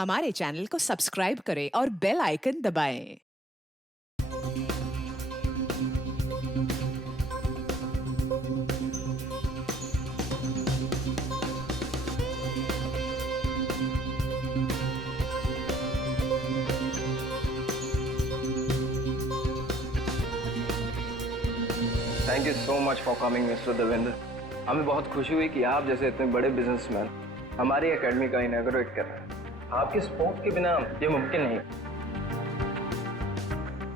हमारे चैनल को सब्सक्राइब करें और बेल आइकन दबाएं। Thank you so much for coming mister Devendra. हमें बहुत खुशी हुई कि आप जैसे इतने बड़े बिजनेसमैन हमारी एकेडमी का इनॉग्रेट कर रहे हैं। आपके सपोर्ट के बिना ये मुमकिन नहीं।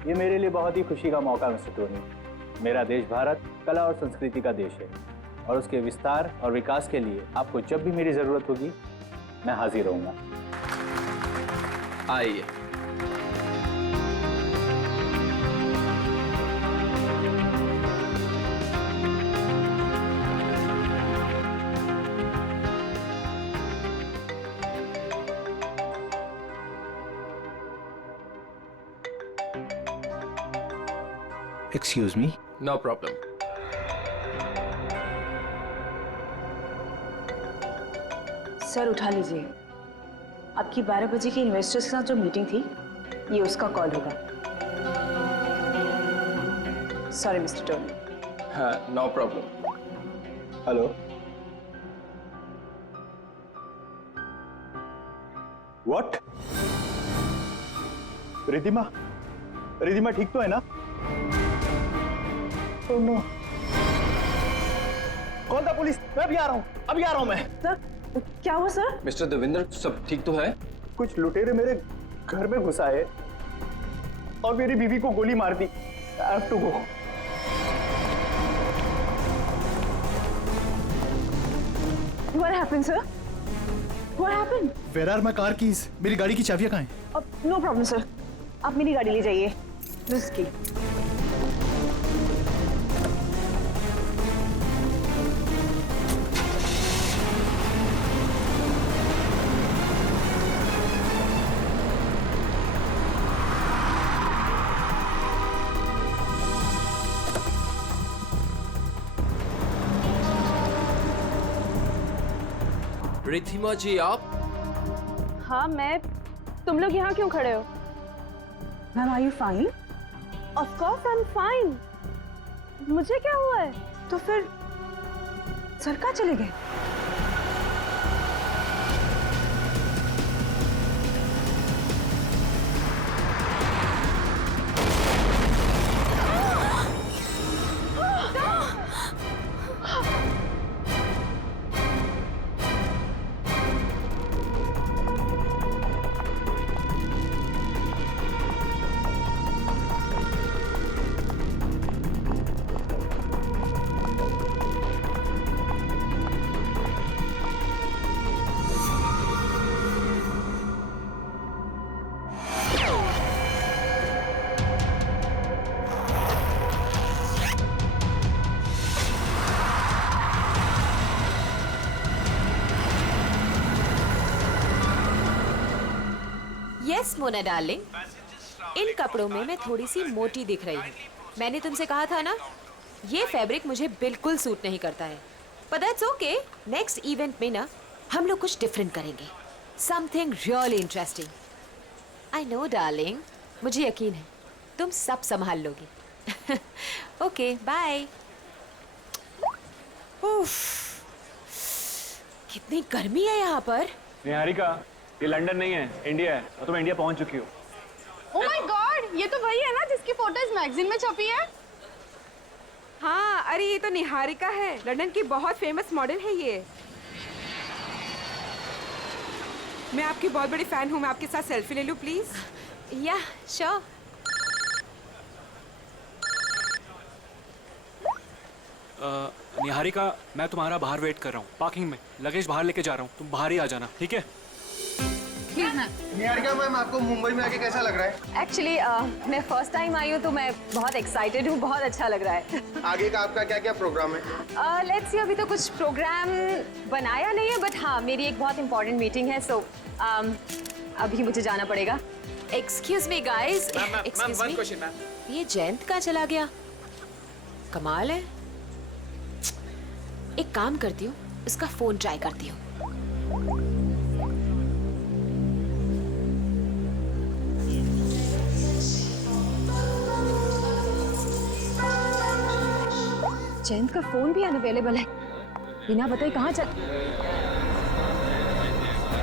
ये मेरे लिए बहुत ही खुशी का मौका मिस्टर टोनी। मेरा देश भारत कला और संस्कृति का देश है और उसके विस्तार और विकास के लिए आपको जब भी मेरी जरूरत होगी मैं हाजिर रहूंगा। आइए। Excuse me? No problem. Sir उठा लीजिए। आपकी 12 बजे की इन्वेस्टर्स के साथ जो मीटिंग थी ये उसका कॉल होगा। Sorry mister Tony. हाँ, no problem. Hello. What? Ridhima? Ridhima ठीक तो है ना? Oh no. Call the police. मैं अभी आ रहा हूँ, अभी आ रहा हूँ मैं। सर क्या हुआ सर? मिस्टर देवेंद्र सब ठीक तो है? कुछ लुटेरे मेरे घर में घुस आए और मेरी बीवी को गोली मार दी। I have to go. What happened sir? What happened? Where are my car keys? मेरी गाड़ी की चाबियां कहाँ हैं? No problem sir. आप मेरी गाड़ी ले जाइए। दिस की। रिधिमा जी आप? हाँ मैं। तुम लोग यहाँ क्यों खड़े हो? Ma'am are you fine? Of course I am fine. मुझे क्या हुआ है? तो फिर सर कहाँ चले गए? यस मोना डार्लिंग, इन कपड़ों में मैं थोड़ी सी मोटी दिख रही हूँ। मैंने तुमसे कहा था ना, ये फैब्रिक मुझे बिल्कुल सूट नहीं करता है। पर दैट्स ओके, नेक्स्ट इवेंट में ना हम लोग कुछ डिफरेंट करेंगे, something really interesting. I know darling, मुझे यकीन है तुम सब संभाल लोगी। Okay bye. कितनी गर्मी है यहाँ पर। निहारिका, ये लंदन नहीं है, इंडिया है और तुम इंडिया पहुंच चुकी हो। ओह माय गॉड, ये तो वही है ना जिसकी फोटोज मैगजीन में छपी है। हाँ, अरे ये तो निहारिका है, लंदन की बहुत फेमस मॉडल है ये। मैं आपकी बहुत बड़ी फैन हूँ, मैं आपके साथ सेल्फी ले लूँ प्लीज? या श्योर। निहारिका, मैं तुम्हारा बाहर वेट कर रहा हूँ पार्किंग में। लगेज बाहर लेके जा रहा हूँ, तुम बाहर ही आ जाना, ठीक है? निहारिका मैम, आपको मुंबई में आके कैसा लग रहा है? एक्चुअली मैं फर्स्ट टाइम आई हूँ तो मैं बहुत एक्साइटेड हूँ, बहुत अच्छा लग रहा है। आगे का आपका क्या क्या प्रोग्राम है? लेट्स सी, अभी तो कुछ प्रोग्राम बनाया नहीं है, बट हाँ मेरी एक बहुत इंपॉर्टेंट मीटिंग है, सो अभी मुझे जाना पड़ेगा। Excuse me guys, excuse me, ये जयंत कहाँ चला गया? कमाल है। एक काम करती हूँ, इसका फोन ट्राई करती हूँ। जयंत का फोन भी अनअवेलेबल है, बिना बताए कहाँ चल।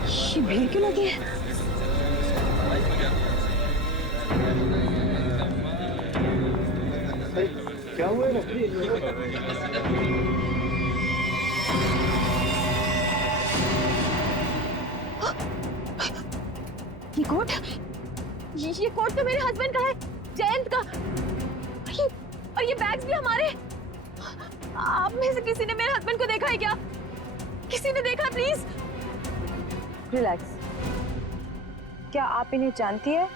ये भीड़ क्यों लगी है? क्या हुआ है? ये कोट, ये कोट तो मेरे हस्बैंड का है, जयंत का। और ये बैग्स भी हमारे। आप में से किसी ने मेरे हस्बैंड को देखा है क्या? किसी ने देखा? Please relax. क्या आप इन्हें जानती है?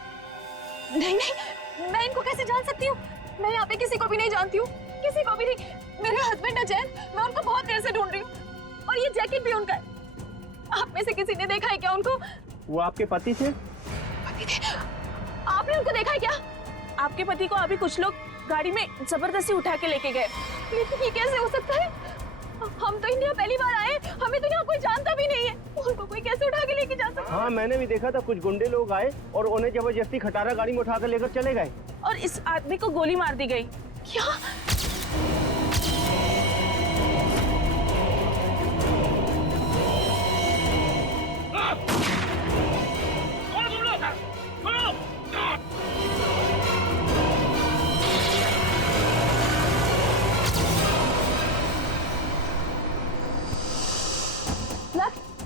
नहीं नहीं, मैं इनको कैसे जान सकती हूँ? मैं यहाँ पे किसी को भी नहीं जानती हूँ, किसी को भी नहीं। मेरे हस्बैंड है जयंत, मैं उनको बहुत देर से ढूंढ रही हूँ और ये जैकेट भी उनका है। आप में से किसी ने देखा है क्या उनको? वो आपके पति थे? पति थे? आपने उनको देखा है क्या? आपके पति को अभी कुछ लोग गाड़ी में जबरदस्ती उठा के लेके गए। लेकिन ये कैसे हो सकता है? हम तो इंडिया पहली बार आए, हमें तो यहाँ कोई जानता भी नहीं है। उनको कोई कैसे उठा के लेके जा सकता है? हाँ, मैंने भी देखा था, कुछ गुंडे लोग आए और उन्हें जबरदस्ती खटारा गाड़ी में उठा कर लेकर चले गए। और इस आदमी को गोली मार दी गई। क्या?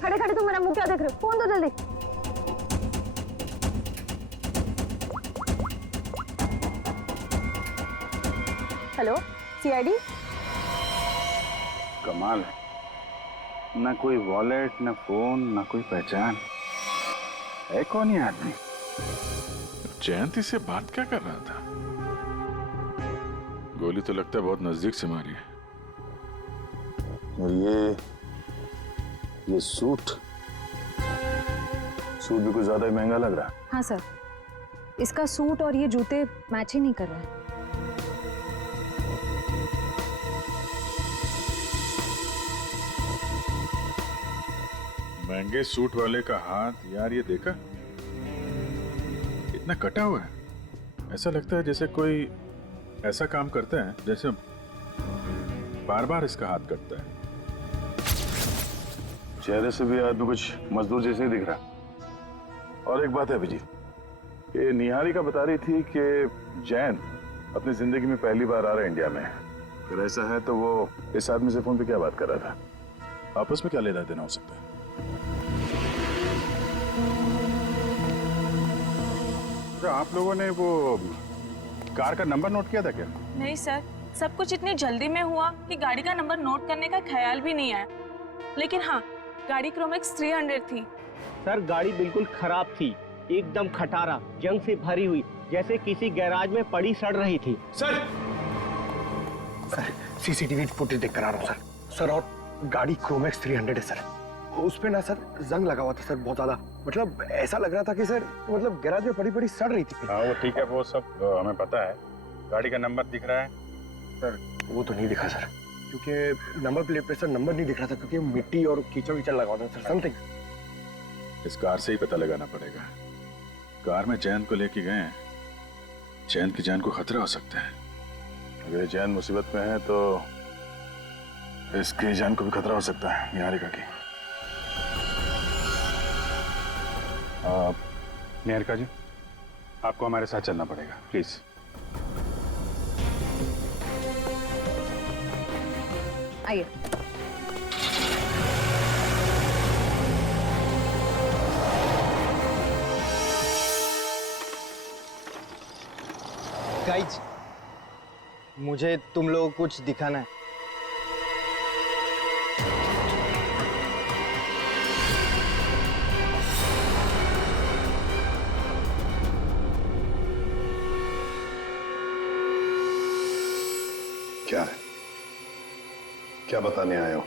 खड़े खड़े तुम मेरा मुंह क्या देख रहे हो? फोन दो जल्दी। Hello, CID. कमाल है, ना कोई वॉलेट, ना फोन, ना कोई पहचान। है कौन ये आदमी? जयंती से बात क्या कर रहा था? गोली तो लगता है बहुत नजदीक से मारी है। और ये सूट भी कुछ ज्यादा ही महंगा लग रहा है। हाँ सर, इसका सूट और ये जूते मैच ही नहीं कर रहे हैं। महंगे सूट वाले का हाथ, यार ये देखा, इतना कटा हुआ है। ऐसा लगता है जैसे कोई ऐसा काम करता है जैसे बार बार इसका हाथ कटता है। चेहरे से भी आदमी कुछ मजदूर जैसे ही दिख रहा। और एक बात है अभिजीत, ये निहारिका बता रही थी कि जैन अपनी जिंदगी में पहली बार आ रहा है इंडिया में। अगर ऐसा है तो वो इस आदमी से फोन पे क्या बात कर रहा था? आपस में क्या लेना देना हो सकता है? तो आप लोगों ने वो कार का नंबर नोट किया था क्या? नहीं सर, सब कुछ इतनी जल्दी में हुआ कि गाड़ी का नंबर नोट करने का ख्याल भी नहीं आया। लेकिन हाँ, गाड़ी क्रोमेक्स 300 थी। सर, गाड़ी बिल्कुल खराब थी, एकदम खटारा, जंग से भरी हुई, जैसे किसी गैराज में पड़ी सड़ रही थी। सर सीसीटीवी फुटेज देख कर आ रहा हूँ सर। सर, और गाड़ी क्रोमेक्स 300 है सर। उस पे ना सर जंग लगा हुआ था सर, बहुत ज्यादा। मतलब ऐसा लग रहा था कि सर मतलब गैराज में पड़ी पड़ी सड़ रही थी। हाँ वो ठीक है, वो सब हमें पता है। गाड़ी का नंबर दिख रहा है? सर वो तो नहीं दिखा सर, क्योंकि नंबर प्लेट पे सर नंबर नहीं दिख रहा था, क्योंकि मिट्टी और कीचड़ वीचड़ लगा हुआ था सर। समथिंग इस कार से ही पता लगाना पड़ेगा। कार में जैन को लेके गए हैं, जैन की जान को खतरा हो सकता है। अगर जैन मुसीबत में है तो इसकी जान को भी खतरा हो सकता है, निहारिका की। निहारिका जी, आपको हमारे साथ चलना पड़ेगा, प्लीज। आइए। गाइज, मुझे तुम लोगों को कुछ दिखाना है। क्या है? क्या बताने आए हो?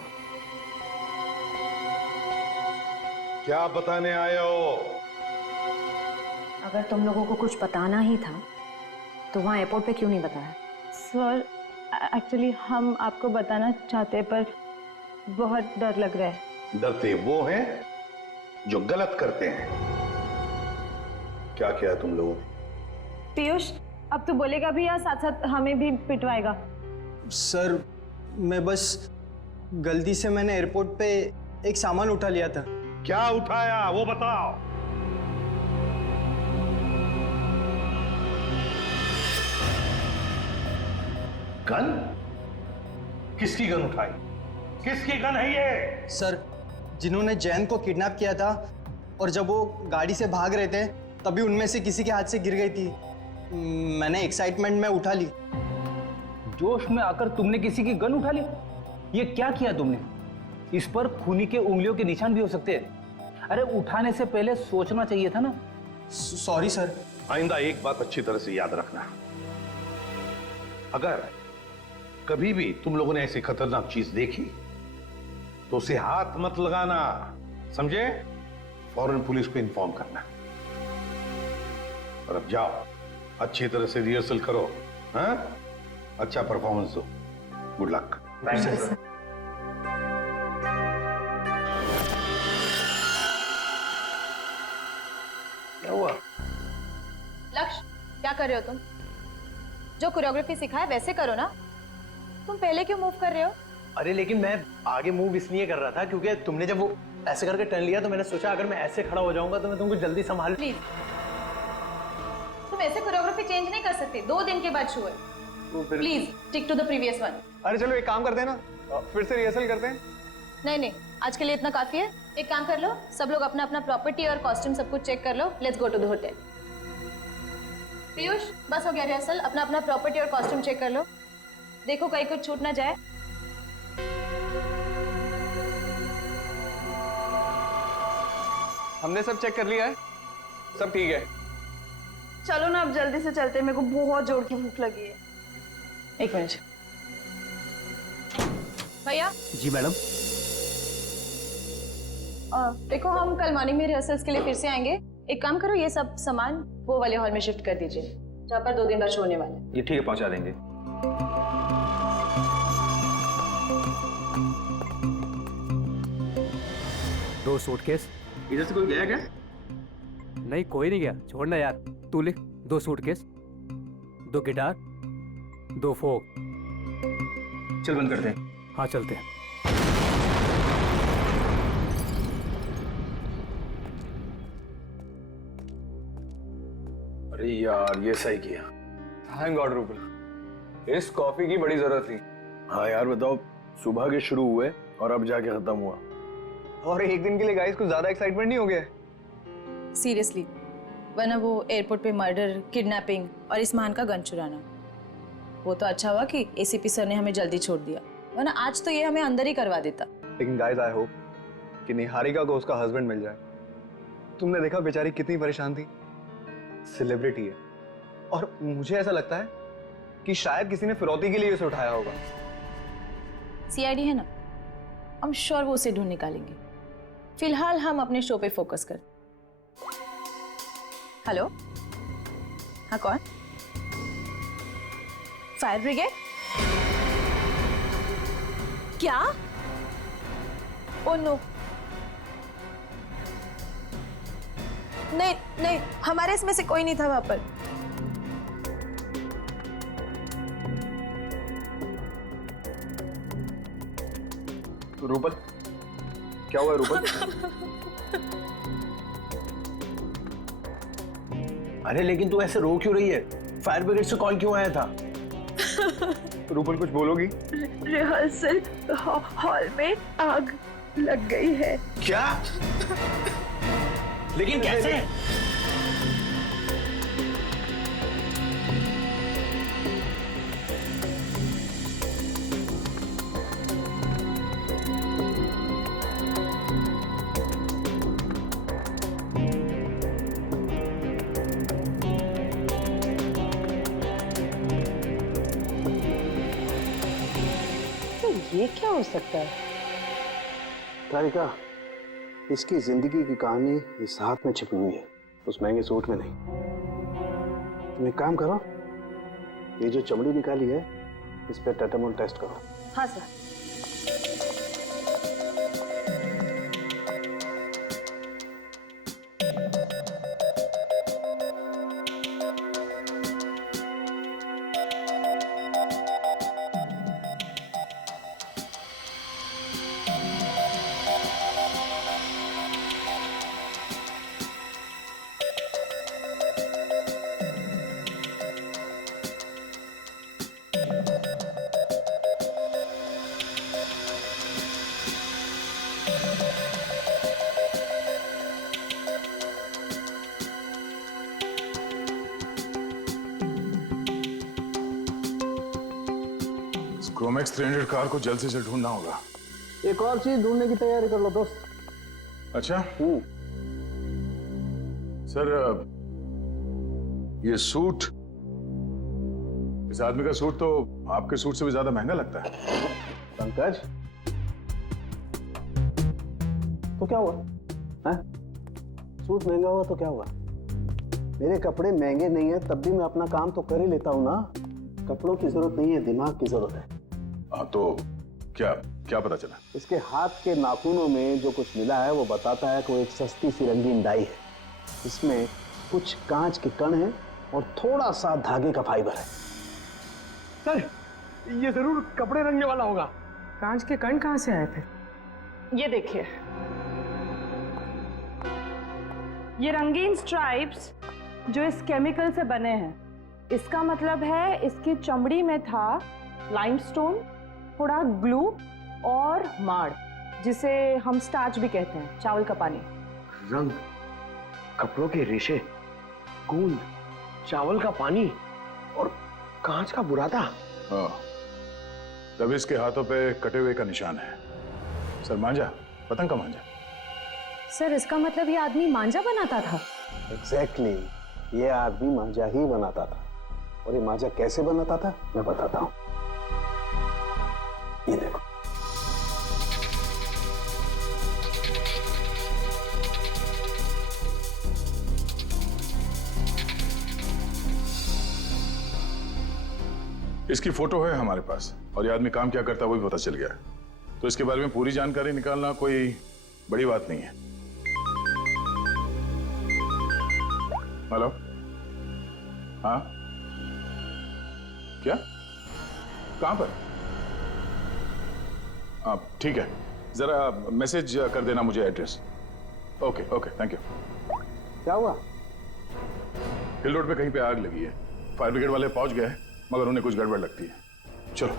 क्या बताने आए हो? अगर तुम लोगों को कुछ बताना ही था तो वहाँ एयरपोर्ट पे क्यों नहीं बताया? सर, एक्चुअली हम आपको बताना चाहते पर बहुत डर लग रहा है। डरते वो हैं जो गलत करते हैं। क्या किया तुम लोगों ने? पीयूष अब तो बोलेगा भी या साथ साथ हमें भी पिटवाएगा? सर मैं बस गलती से मैंने एयरपोर्ट पे एक सामान उठा लिया था। क्या उठाया वो बताओ। गन? किसकी गन उठाई? किसकी गन है ये? सर, जिन्होंने जैन को किडनैप किया था और जब वो गाड़ी से भाग रहे थे तभी उनमें से किसी के हाथ से गिर गई थी। मैंने एक्साइटमेंट में उठा ली। जोश में आकर तुमने किसी की गन उठा ली? ये क्या किया तुमने? इस पर खूनी के उंगलियों के निशान भी हो सकते हैं। अरे उठाने से पहले सोचना चाहिए था ना। Sorry sir. आइंदा एक बात अच्छी तरह से याद रखना, अगर कभी भी तुम लोगों ने ऐसी खतरनाक चीज देखी तो उसे हाथ मत लगाना, समझे? फौरन पुलिस को इन्फॉर्म करना। और अब जाओ, अच्छी तरह से रिहर्सल करो, हाँ? अच्छा परफॉर्मेंस दो। Good luck. क्या हुआ? लक्ष्य, क्या कर रहे हो तुम? जो कोरियोग्राफी सिखाया वैसे करो ना। तुम पहले क्यों मूव कर रहे हो? अरे लेकिन मैं आगे मूव इसलिए कर रहा था क्योंकि तुमने जब वो ऐसे करके टर्न लिया तो मैंने सोचा अगर मैं ऐसे खड़ा हो जाऊंगा तो मैं तुमको जल्दी संभाल। प्लीज, तुम ऐसे कोरियोग्राफी चेंज नहीं कर सकते। 2 दिन के बाद शो है। Please stick to the previous one. अरे चलो एक काम करते हैं ना, फिर से रिहर्सल करते हैं। नहीं नहीं, आज के लिए इतना काफी है। एक काम कर लो, सब लोग अपना अपना प्रॉपर्टी और कॉस्ट्यूम सब कुछ चेक कर लो। Let's go to the hotel. Piyush, बस हो गया रिहर्सल। अपना अपना प्रॉपर्टी और कॉस्ट्यूम चेक कर लो। देखो कहीं कुछ छूट ना जाए। हमने सब चेक कर लिया है, सब ठीक है। चलो ना अब जल्दी से चलते हैं, मेरे को बहुत जोर की भूख लगी है। एक मिनट भैया। जी मैडम। देखो हम कल मॉर्निंग में रिहर्सल्स के लिए फिर से आएंगे। एक काम करो, ये सब सामान वो वाले हॉल में शिफ्ट कर दीजिए जहाँ पर 2 दिन बाद शो होने वाला है। ये ठीक है, पहुंचा देंगे। दो सूटकेस। इधर से कोई गया क्या? नहीं, कोई नहीं गया, छोड़ना यार। तू लिख। 2 सूटकेस, 2 गिटार, 2 फोक। चल बंद करते हैं। हाँ चलते हैं। अरे यार ये सही किया। थैंक गॉड रूपल, इस कॉफी की बड़ी जरूरत थी। हाँ यार बताओ, सुबह के शुरू हुए और अब जाके खत्म हुआ। और एक दिन के लिए गाइस कुछ ज्यादा एक्साइटमेंट नहीं हो गया? सीरियसली, वरना वो एयरपोर्ट पे मर्डर, किडनैपिंग और इस मान का गन चुराना, वो तो अच्छा हुआ कि एसीपी सर ने हमें जल्दी छोड़ दिया, वरना आज तो ये हमें अंदर ही करवा देता। लेकिन गाइस आई होप कि निहारिका को उसका हस्बैंड मिल जाए। तुमने देखा बेचारी कितनी परेशान थी। सेलिब्रिटी है और मुझे ऐसा लगता है कि शायद किसी ने फिरौती के लिए उसे उठाया होगा। सीआईडी है ना, हम श्योर वो उसे ढूंढ निकालेंगे। फिलहाल हम अपने शो पे फोकस कर। हेलो, हाँ कौन? Fire brigade? क्या? ओह नो, नहीं नहीं, हमारे इसमें से कोई नहीं था वहां पर। रूपल, क्या हुआ रूपल? अरे लेकिन तू ऐसे रो क्यों रही है? फायर ब्रिगेड से कॉल क्यों आया था? रूपल कुछ बोलोगी? रिहर्सल हॉल में आग लग गई है। क्या? लेकिन कैसे? ये क्या हो सकता है? तारिका, इसकी जिंदगी की कहानी इस हाथ में छिपी हुई है, उस महंगे सूट में नहीं। तुम एक काम करो, ये जो चमड़ी निकाली है इस पे टेटामोल टेस्ट करो। हाँ सर। क्रोमैक्स 300 कार को जल्द से ढूंढना होगा। एक और चीज ढूंढने की तैयारी कर लो दोस्त। अच्छा सर, ये सूट, इस आदमी का सूट तो आपके सूट से भी ज्यादा महंगा लगता है। पंकज, तो क्या हुआ? हैं? सूट महंगा हुआ तो क्या हुआ? मेरे कपड़े महंगे नहीं है तब भी मैं अपना काम तो कर ही लेता हूं ना। कपड़ों की जरूरत नहीं है, दिमाग की जरूरत है। हाँ तो क्या क्या पता चला? इसके हाथ के नाखूनों में जो कुछ मिला है वो बताता है कि वो एक सस्ती सी रंगीन डाई है। इसमें कुछ कांच के कण हैं और थोड़ा सा धागे का फाइबर है। सर, ये जरूर कपड़े रंगने वाला होगा। कांच के कण कहाँ से आए थे? ये देखिए, ये रंगीन स्ट्राइप्स जो इस केमिकल से बने हैं, इसका मतलब है इसकी चमड़ी में था लाइमस्टोन, थोड़ा ग्लू और माड़, जिसे हम स्टार्च भी कहते हैं, चावल का पानी। रंग, कपड़ों के रेशे, गूंद, चावल का पानी और कांच का बुरादा। हाँ, तब इसके हाथों पे कटे हुए का निशान है। सर मांझा, पतंग का मांझा। सर, इसका मतलब ये आदमी मांझा बनाता था? एग्जैक्टली, ये आदमी मांझा ही बनाता था। और ये मांझा कैसे बनाता था मैं बताता हूं। ये देखो, इसकी फोटो है हमारे पास और ये आदमी काम क्या करता है वो भी पता चल गया। तो इसके बारे में पूरी जानकारी निकालना कोई बड़ी बात नहीं है। हेलो, हाँ क्या, कहां पर? आप ठीक है, जरा मैसेज कर देना मुझे address. Okay okay, thank you. क्या हुआ? हिल रोड पे कहीं पे आग लगी है। फायर ब्रिगेड वाले पहुंच गए मगर उन्हें कुछ गड़बड़ लगती है। चलो।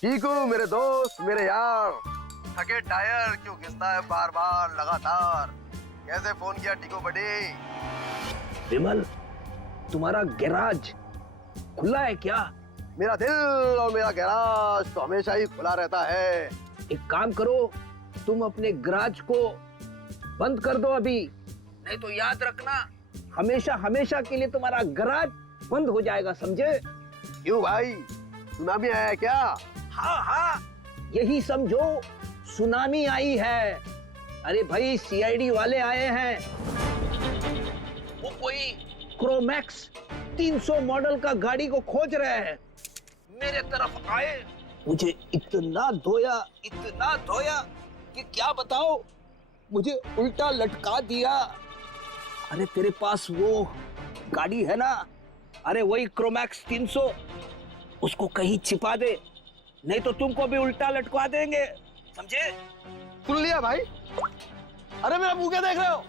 ठीक हूँ मेरे दोस्त, मेरे यार। थके टायर क्यों घिसता है बार बार लगातार? कैसे फोन किया टीको बड़ी? विमल, तुम्हारा गैराज खुला है क्या? मेरा दिल और मेरा गैराज तो हमेशा ही खुला रहता है। एक काम करो, तुम अपने गैराज को बंद कर दो अभी, नहीं तो याद रखना हमेशा हमेशा के लिए तुम्हारा गैराज बंद हो जाएगा, समझे? क्यों भाई, सुनामी आया है क्या? हाँ हाँ, यही समझो सुनामी आई है। अरे भाई, सीआईडी वाले आए हैं। वो कोई क्रोमैक्स 300 मॉडल का गाड़ी को खोज रहे हैं। मेरे तरफ आए, मुझे इतना धोया कि क्या बताओ, मुझे उल्टा लटका दिया। अरे तेरे पास वो गाड़ी है ना, अरे वही क्रोमैक्स 300, उसको कहीं छिपा दे, नहीं तो तुमको भी उल्टा लटका देंगे, समझे? सुन लिया भाई? अरे मेरा मुंह क्या देख रहे हो?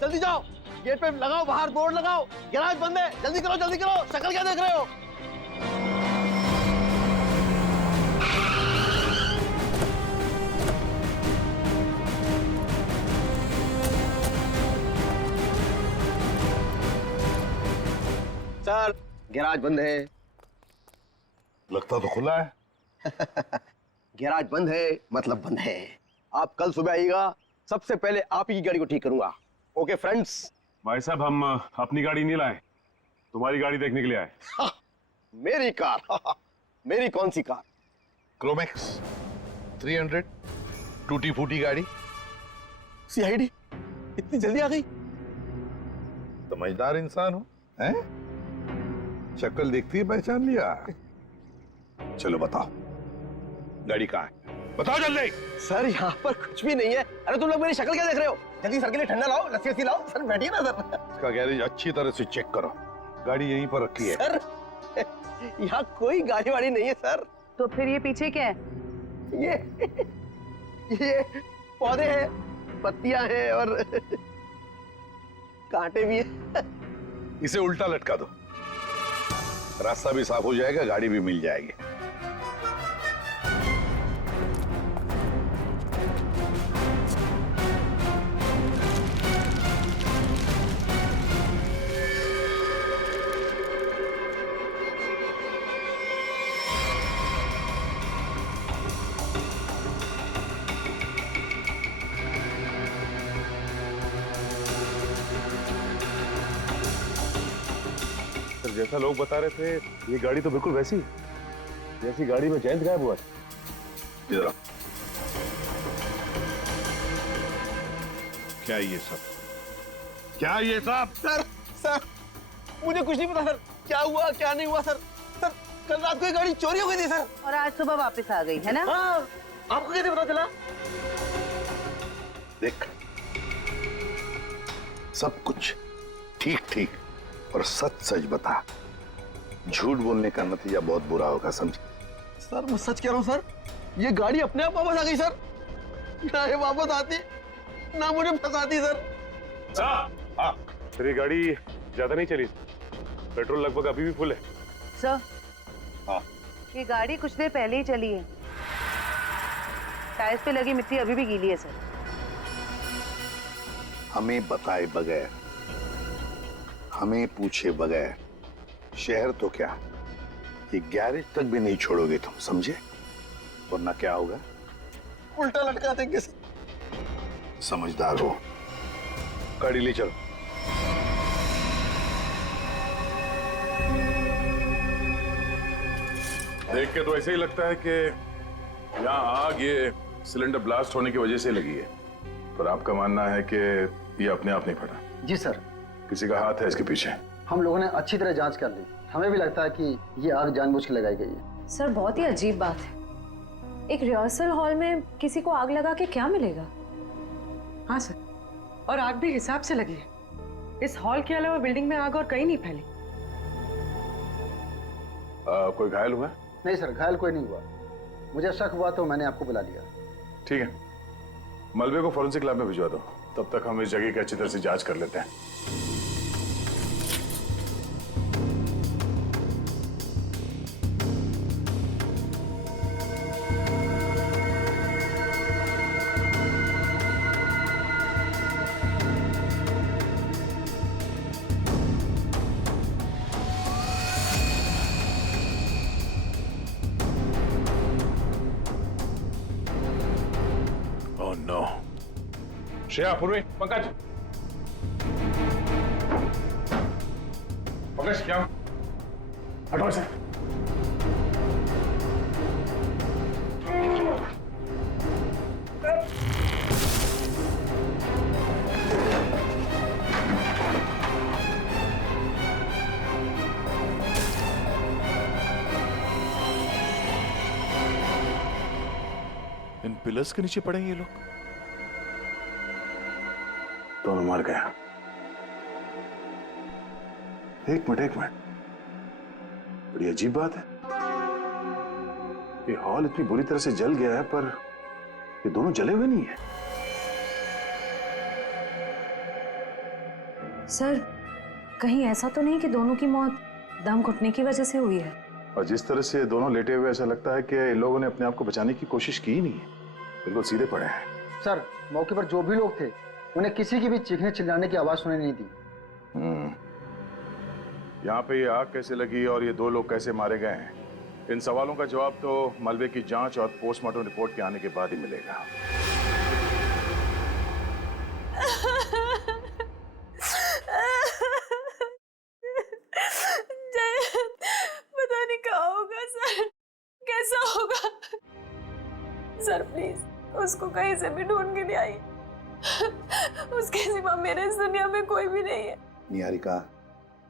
जल्दी जाओ, गेट पे लगाओ, बाहर बोर्ड लगाओ, गैराज बंद है, जल्दी करो जल्दी करो। शक्ल क्या देख रहे हो? सर, गैराज बंद है। लगता तो खुला है। गैराज बंद है मतलब बंद है। आप कल सुबह आइएगा, सबसे पहले आप ही की गाड़ी को ठीक करूंगा। Okay friends? भाई साहब, हम अपनी गाड़ी नहीं लाए, तुम्हारी गाड़ी देखने के लिए आए। मेरी कार? मेरी कौन सी कार? क्रोमैक्स 300, टूटी फूटी गाड़ी। सीआईडी इतनी जल्दी आ गई? समझदार इंसान हो, हैं? शक्ल देखती है पहचान लिया। चलो बताओ, गाड़ी कहाँ है? बताओ जल्दी। सर, यहाँ पर कुछ भी नहीं है। अरे तुम लोग मेरी शक्ल क्या देख रहे हो? जल्दी सर के लिए ठंडा लाओ, लस्सी लाओ। सर बैठिए ना सर। इसका गैरेज अच्छी तरह से चेक करो, गाड़ी यहीं पर रखी है। सर, यहाँ कोई गाड़ी वाड़ी नहीं है सर। तो फिर ये पीछे क्या है? ये पौधे हैं, पत्तियां हैं और कांटे भी हैं। इसे उल्टा लटका दो, रास्ता भी साफ हो जाएगा, गाड़ी भी मिल जाएगी। जैसा लोग बता रहे थे ये गाड़ी तो बिल्कुल वैसी जैसी गाड़ी में जयंत गायब हुआ था। इधर आओ। क्या ये सब? क्या ये सब? सर मुझे कुछ नहीं पता सर, क्या हुआ क्या नहीं हुआ सर। सर कल रात को ये गाड़ी चोरी हो गई थी सर, और आज सुबह वापस आ गई है ना? हाँ, आपको कैसे पता चला? देख, सब कुछ ठीक ठीक और सच सच बता। झूठ बोलने का नतीजा बहुत बुरा होगा, समझे? सर मैं सच कह रहा हूँ सर, ये गाड़ी अपने आप वापस आ गई सर। ना ये वापस आती ना मुझे फंसाती सर। हाँ, फिर ये गाड़ी ज्यादा नहीं चली, पेट्रोल लगभग अभी भी फुल है। सर हाँ, ये गाड़ी कुछ देर पहले ही चली है, टायर्स पे लगी मिट्टी अभी भी गीली है सर। हमें बताए बगैर, हमें पूछे बगैर शहर तो क्या ये गैरेज तक भी नहीं छोड़ोगे तुम, समझे? वरना क्या होगा? उल्टा लटका देंगे सर। समझदार हो, गाड़ी ले चलो। देख के तो ऐसे ही लगता है कि यहाँ आग ये सिलेंडर ब्लास्ट होने की वजह से लगी है, पर आपका मानना है कि ये अपने आप नहीं फटा? जी सर, किसी का हाथ है इसके पीछे। हम लोगों ने अच्छी तरह जांच कर ली, हमें भी लगता है कि ये आग जानबूझ के लगाई गई है। सर बहुत ही अजीब बात है, एक रिहर्सल हॉल में किसी को आग लगा के क्या मिलेगा? हाँ सर, और आग भी हिसाब से लगी है। इस हॉल के अलावा बिल्डिंग में आग और कहीं नहीं फैली। कोई घायल हुआ? नहीं सर, घायल कोई नहीं हुआ। मुझे शक हुआ तो मैंने आपको बुला लिया। ठीक है, मलबे को फॉरेंसिक लैब में भिजवा दो, तब तक हम इस जगह की अच्छी तरह से जांच कर लेते हैं। Oh no. श्रेया, पूर्वी, पंकज, पंकज क्या? हटो इसे। इन पिलर्स के नीचे पड़ेंगे ये लोग। दोनों मर गए। एक मिनट, बड़ी अजीब बात है। ये हॉल इतनी बुरी तरह से जल गया है, पर ये दोनों जले हुए नहीं है। सर कहीं ऐसा तो नहीं कि दोनों की मौत दम घुटने की वजह से हुई है? और जिस तरह से दोनों लेटे हुए, ऐसा लगता है कि इन लोगों ने अपने आप को बचाने की कोशिश की ही नहीं है, बिल्कुल सीधे पड़े हैं। सर मौके पर जो भी लोग थे उन्हें किसी की भी चीखने चिल्लाने की आवाज सुनाई नहीं दी। यहाँ पे ये आग कैसे लगी और ये दो लोग कैसे मारे गए हैं, इन सवालों का जवाब तो मलबे की जांच और पोस्टमार्टम रिपोर्ट के आने के बाद ही मिलेगा। पता नहीं क्या होगा सर, कैसा होगा सर? प्लीज उसको कहीं से भी ढूंढ के ले आइए, उसके सिवा मेरे इस दुनिया में कोई भी नहीं है। निहारिका,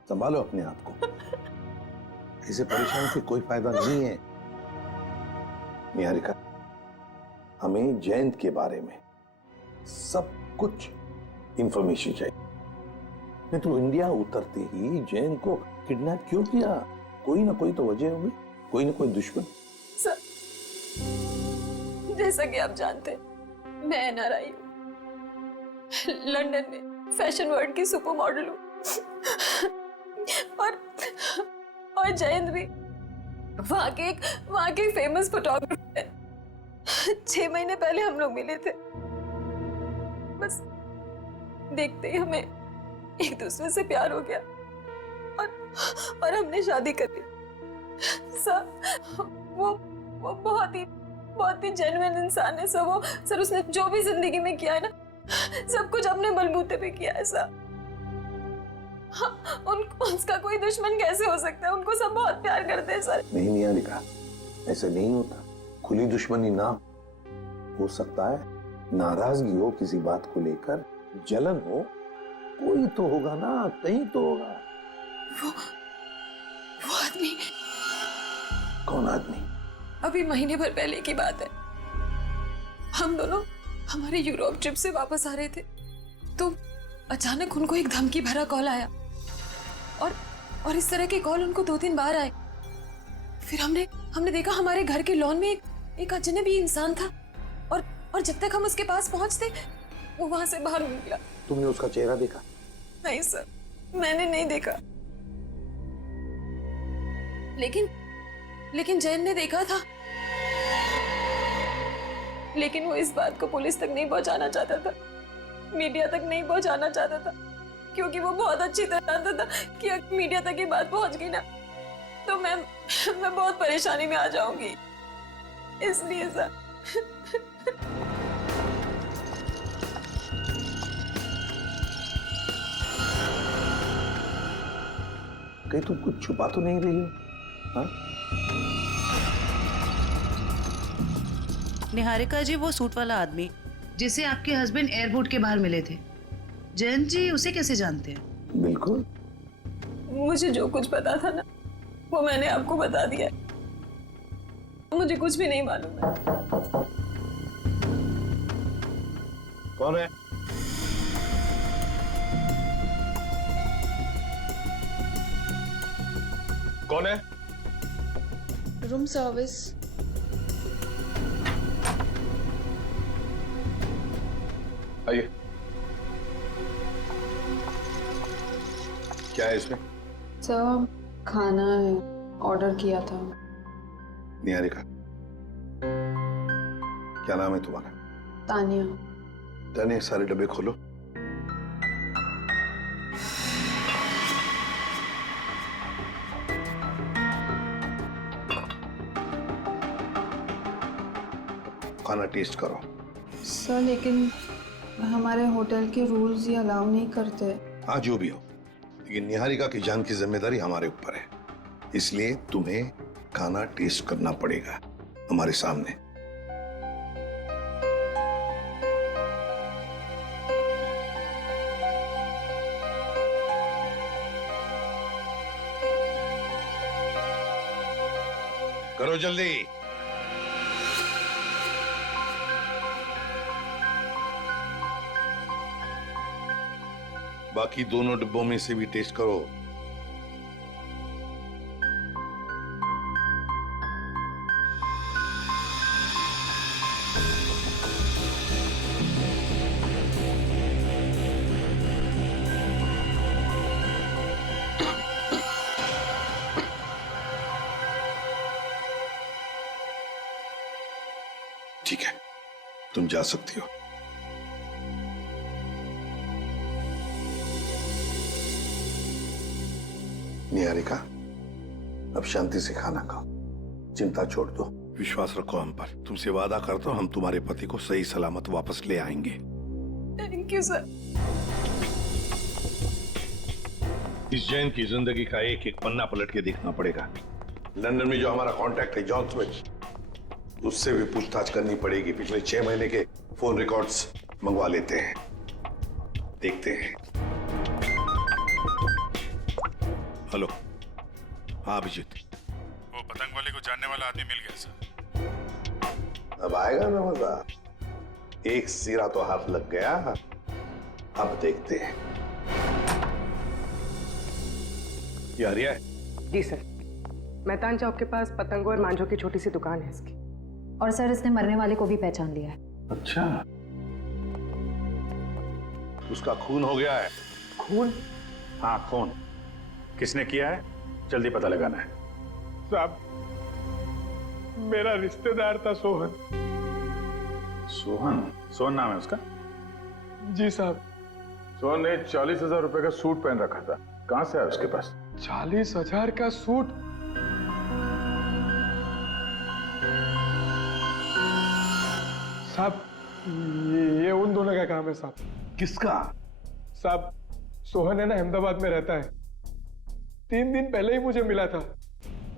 संभालो अपने आप को, ऐसे परेशान से कोई फायदा नहीं है। निहारिका, हमें जयंत के बारे में सब कुछ इंफॉर्मेशन चाहिए। नहीं तो इंडिया उतरते ही जयंत को किडनैप क्यों किया? कोई ना कोई तो वजह होगी, कोई ना कोई दुश्मन। सर जैसा कि आप जानते हैं, मैं एनआरआई हूँ, लंदन में फैशन वर्ल्ड की सुपर मॉडल हूँ, और जयंत भी वहाँ के फेमस फोटोग्राफर है। 6 महीने पहले हम लोग मिले थे, बस देखते ही हमें एक दूसरे से प्यार हो गया और हमने शादी कर ली। सर वो बहुत ही जेन्युइन इंसान है सर। वो सर उसने जो भी जिंदगी में किया है ना, सब कुछ अपने बलबूते पे किया है सर। हाँ, उसका कोई दुश्मन कैसे हो सकता है? उनको सब बहुत प्यार करते हैं सर। नहीं निहारिका, ऐसे नहीं होता। खुली दुश्मनी ना हो सकता है, नाराजगी हो किसी बात को लेकर, जलन हो, कोई तो होगा ना, कहीं तो होगा। वो आदमी। कौन आदमी? अभी महीने भर पहले की बात है। हम दोनों हमारे यूरोप ट्रिप से वापस आ रहे थे तो अचानक उनको एक धमकी भरा कॉल आया और इस तरह के कॉल उनको 2-3 बार आए। फिर हमने देखा हमारे घर के लॉन में एक अजनबी इंसान था और जब तक हम उसके पास पहुंचते वो वहां से बाहर निकला। तुमने उसका चेहरा देखा? नहीं सर, मैंने नहीं देखा, लेकिन जैन ने देखा था। लेकिन वो इस बात को पुलिस तक नहीं पहुंचाना चाहता था, मीडिया तक नहीं पहुंचाना चाहता था, क्योंकि वो बहुत अच्छी तरह जानता था कि अगर मीडिया तक ये बात पहुंच गई ना तो मैं बहुत परेशानी में आ जाऊंगी। इसलिए सर। कहीं तुम कुछ छुपा तो नहीं रही हो? हाँ? निहारिका जी, वो सूट वाला आदमी जिसे आपके हस्बैंड एयरपोर्ट के बाहर मिले थे, जयंत जी उसे कैसे जानते हैं? बिल्कुल। मुझे जो कुछ पता था ना वो मैंने आपको बता दिया। मुझे कुछ भी नहीं मालूम है। कौन है? कौन है? Room service. आइए। क्या है इसमें? सर खाना है, ऑर्डर किया था। निहारिका, क्या नाम है तुम्हारा? तानिया। तानिया, सारे डब्बे खोलो। खाना टेस्ट करो। सर लेकिन हमारे होटल के रूल्स ये अलाउ नहीं करते। हाँ, जो भी हो, लेकिन निहारिका की जान की जिम्मेदारी हमारे ऊपर है, इसलिए तुम्हें खाना टेस्ट करना पड़ेगा हमारे सामने। करो जल्दी। बाकी दोनों डिब्बों में से भी टेस्ट करो। ठीक है, तुम जा सकती हो। निहारिका, अब शांति से खाना खाओ, चिंता छोड़ दो, विश्वास रखो हम पर। तुमसे वादा करता हूं हम तुम्हारे पति को सही सलामत वापस ले आएंगे। Thank you sir. इस जैन की जिंदगी का एक एक पन्ना पलट के देखना पड़ेगा। लंदन में जो हमारा कांटेक्ट है जॉन स्मिथ, उससे भी पूछताछ करनी पड़ेगी। पिछले 6 महीने के फोन रिकॉर्ड्स मंगवा लेते हैं, देखते हैं। हेलो। हाँ अभिजीत। वो पतंग वाले को जानने वाला आदमी मिल गया सर। अब आएगा ना मजा। एक सिरा तो हाथ लग गया, अब देखते हैं। ये हरिया है? जी सर, मेहतान चौक के पास पतंगों और मांझों की छोटी सी दुकान है इसकी। और सर इसने मरने वाले को भी पहचान लिया है। अच्छा, उसका खून हो गया है। खून? हाँ खून। किसने किया है जल्दी पता लगाना है। साहब, मेरा रिश्तेदार था सोहन। सोहन? सोहन नाम है उसका? जी साहब। सोहन ने 40,000 रुपए का सूट पहन रखा था, कहां से आया उसके पास? 40,000 का सूट? साहब, ये उन दोनों का काम है साहब। किसका? साहब, सोहन है ना, अहमदाबाद में रहता है। 3 दिन पहले ही मुझे मिला था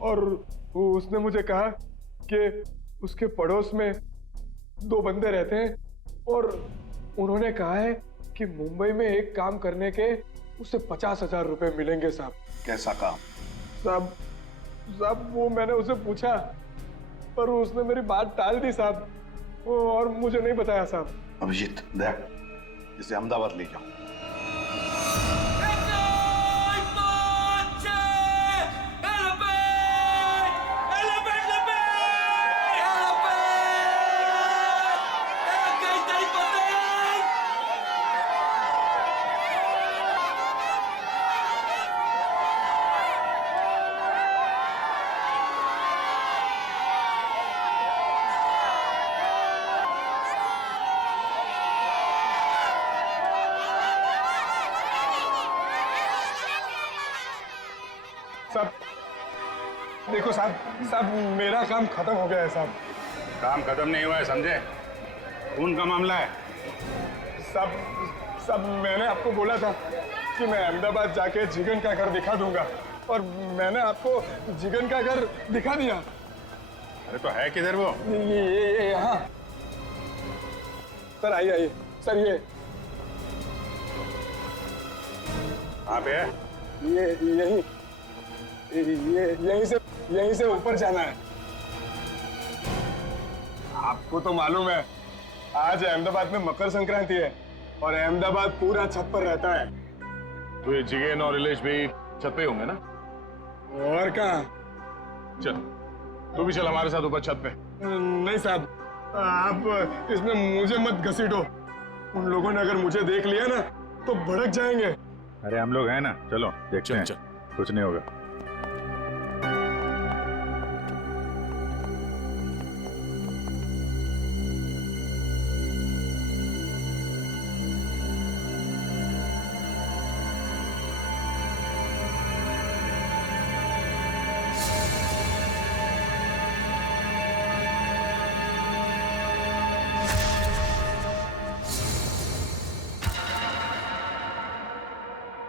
और उसने मुझे कहा कि उसके पड़ोस में 2 बंदे रहते हैं और उन्होंने कहा है कि मुंबई में एक काम करने के उसे 50,000 रुपए मिलेंगे साहब। कैसा काम? साहब वो मैंने उसे पूछा पर उसने मेरी बात टाल दी साहब, और मुझे नहीं बताया साहब। अभिजीत देख, इसे अहमदाबाद ले जाओ। साहब देखो साहब मेरा काम खत्म हो गया है साहब। काम खत्म नहीं हुआ है, समझे? खून का मामला है। साहब मैंने आपको बोला था कि मैं अहमदाबाद जाके जिगन का घर दिखा दूंगा और मैंने आपको जिगन का घर दिखा दिया। अरे तो है किधर वो? ये यहाँ। सर आइए सर, ये कहाँ पे है? ये यहीं से ऊपर जाना है। आपको तो मालूम है आज अहमदाबाद में मकर संक्रांति है और अहमदाबाद पूरा छत पर रहता है। तो ये जिगेन और इलेश भी छत पे होंगे ना? और कहाँ? चल तू भी चल हमारे साथ ऊपर छत पे। नहीं साहब, आप इसमें मुझे मत घसीटो। उन लोगों ने अगर मुझे देख लिया ना तो भड़क जाएंगे। अरे हम लोग हैं ना, चलो देखते हैं। कुछ नहीं होगा।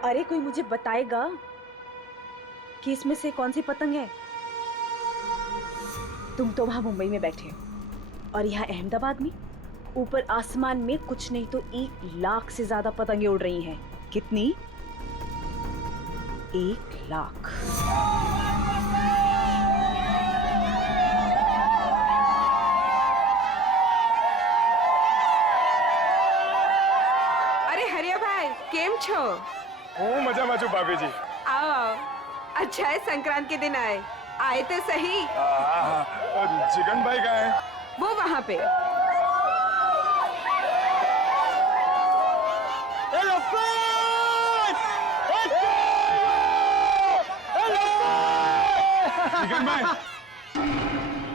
अरे कोई मुझे बताएगा कि इसमें से कौन सी पतंग है? तुम तो वहां मुंबई में बैठे हो और यहाँ अहमदाबाद में ऊपर आसमान में कुछ नहीं तो 1 लाख से ज्यादा पतंगे उड़ रही हैं। कितनी? 1 लाख। अरे हरिया भाई केम छो? मजा माचो भाभी जी। आओ, अच्छा है संक्रांत के दिन आए तो सही। जिगन भाई कहाँ है? वो वहाँ पे। जिगन भाई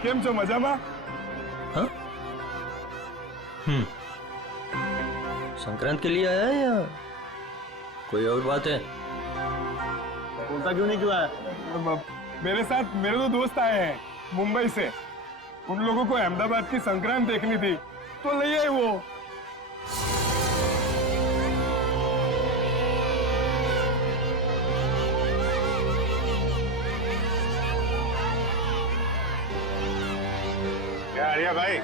केम छो, मजामा? संक्रांत के लिए आया है या कोई और बात है? बोलता क्यों नहीं, क्यों आया? मेरे साथ मेरे 2 दोस्त आए हैं मुंबई से। उन लोगों को अहमदाबाद की संक्रांत देखनी थी तो ले आए वो। क्या आर्या भाई,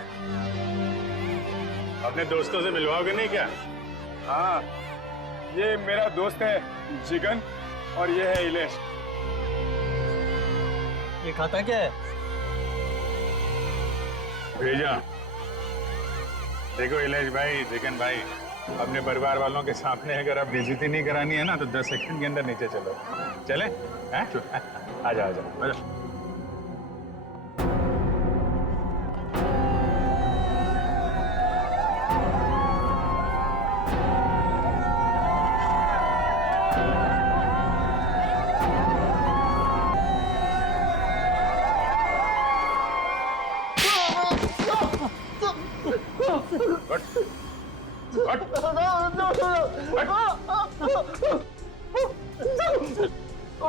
अपने दोस्तों से मिलवाओगे नहीं क्या? हाँ, ये मेरा दोस्त है जिगन और ये है इलेश। ये खाता क्या है? भेजा। देखो इलेश भाई, जिगन भाई, अपने परिवार वालों के सामने अगर आप बेइज्जती नहीं करानी है ना तो 10 सेकंड के अंदर नीचे चलो। चले? आ जाओ आ जाओ।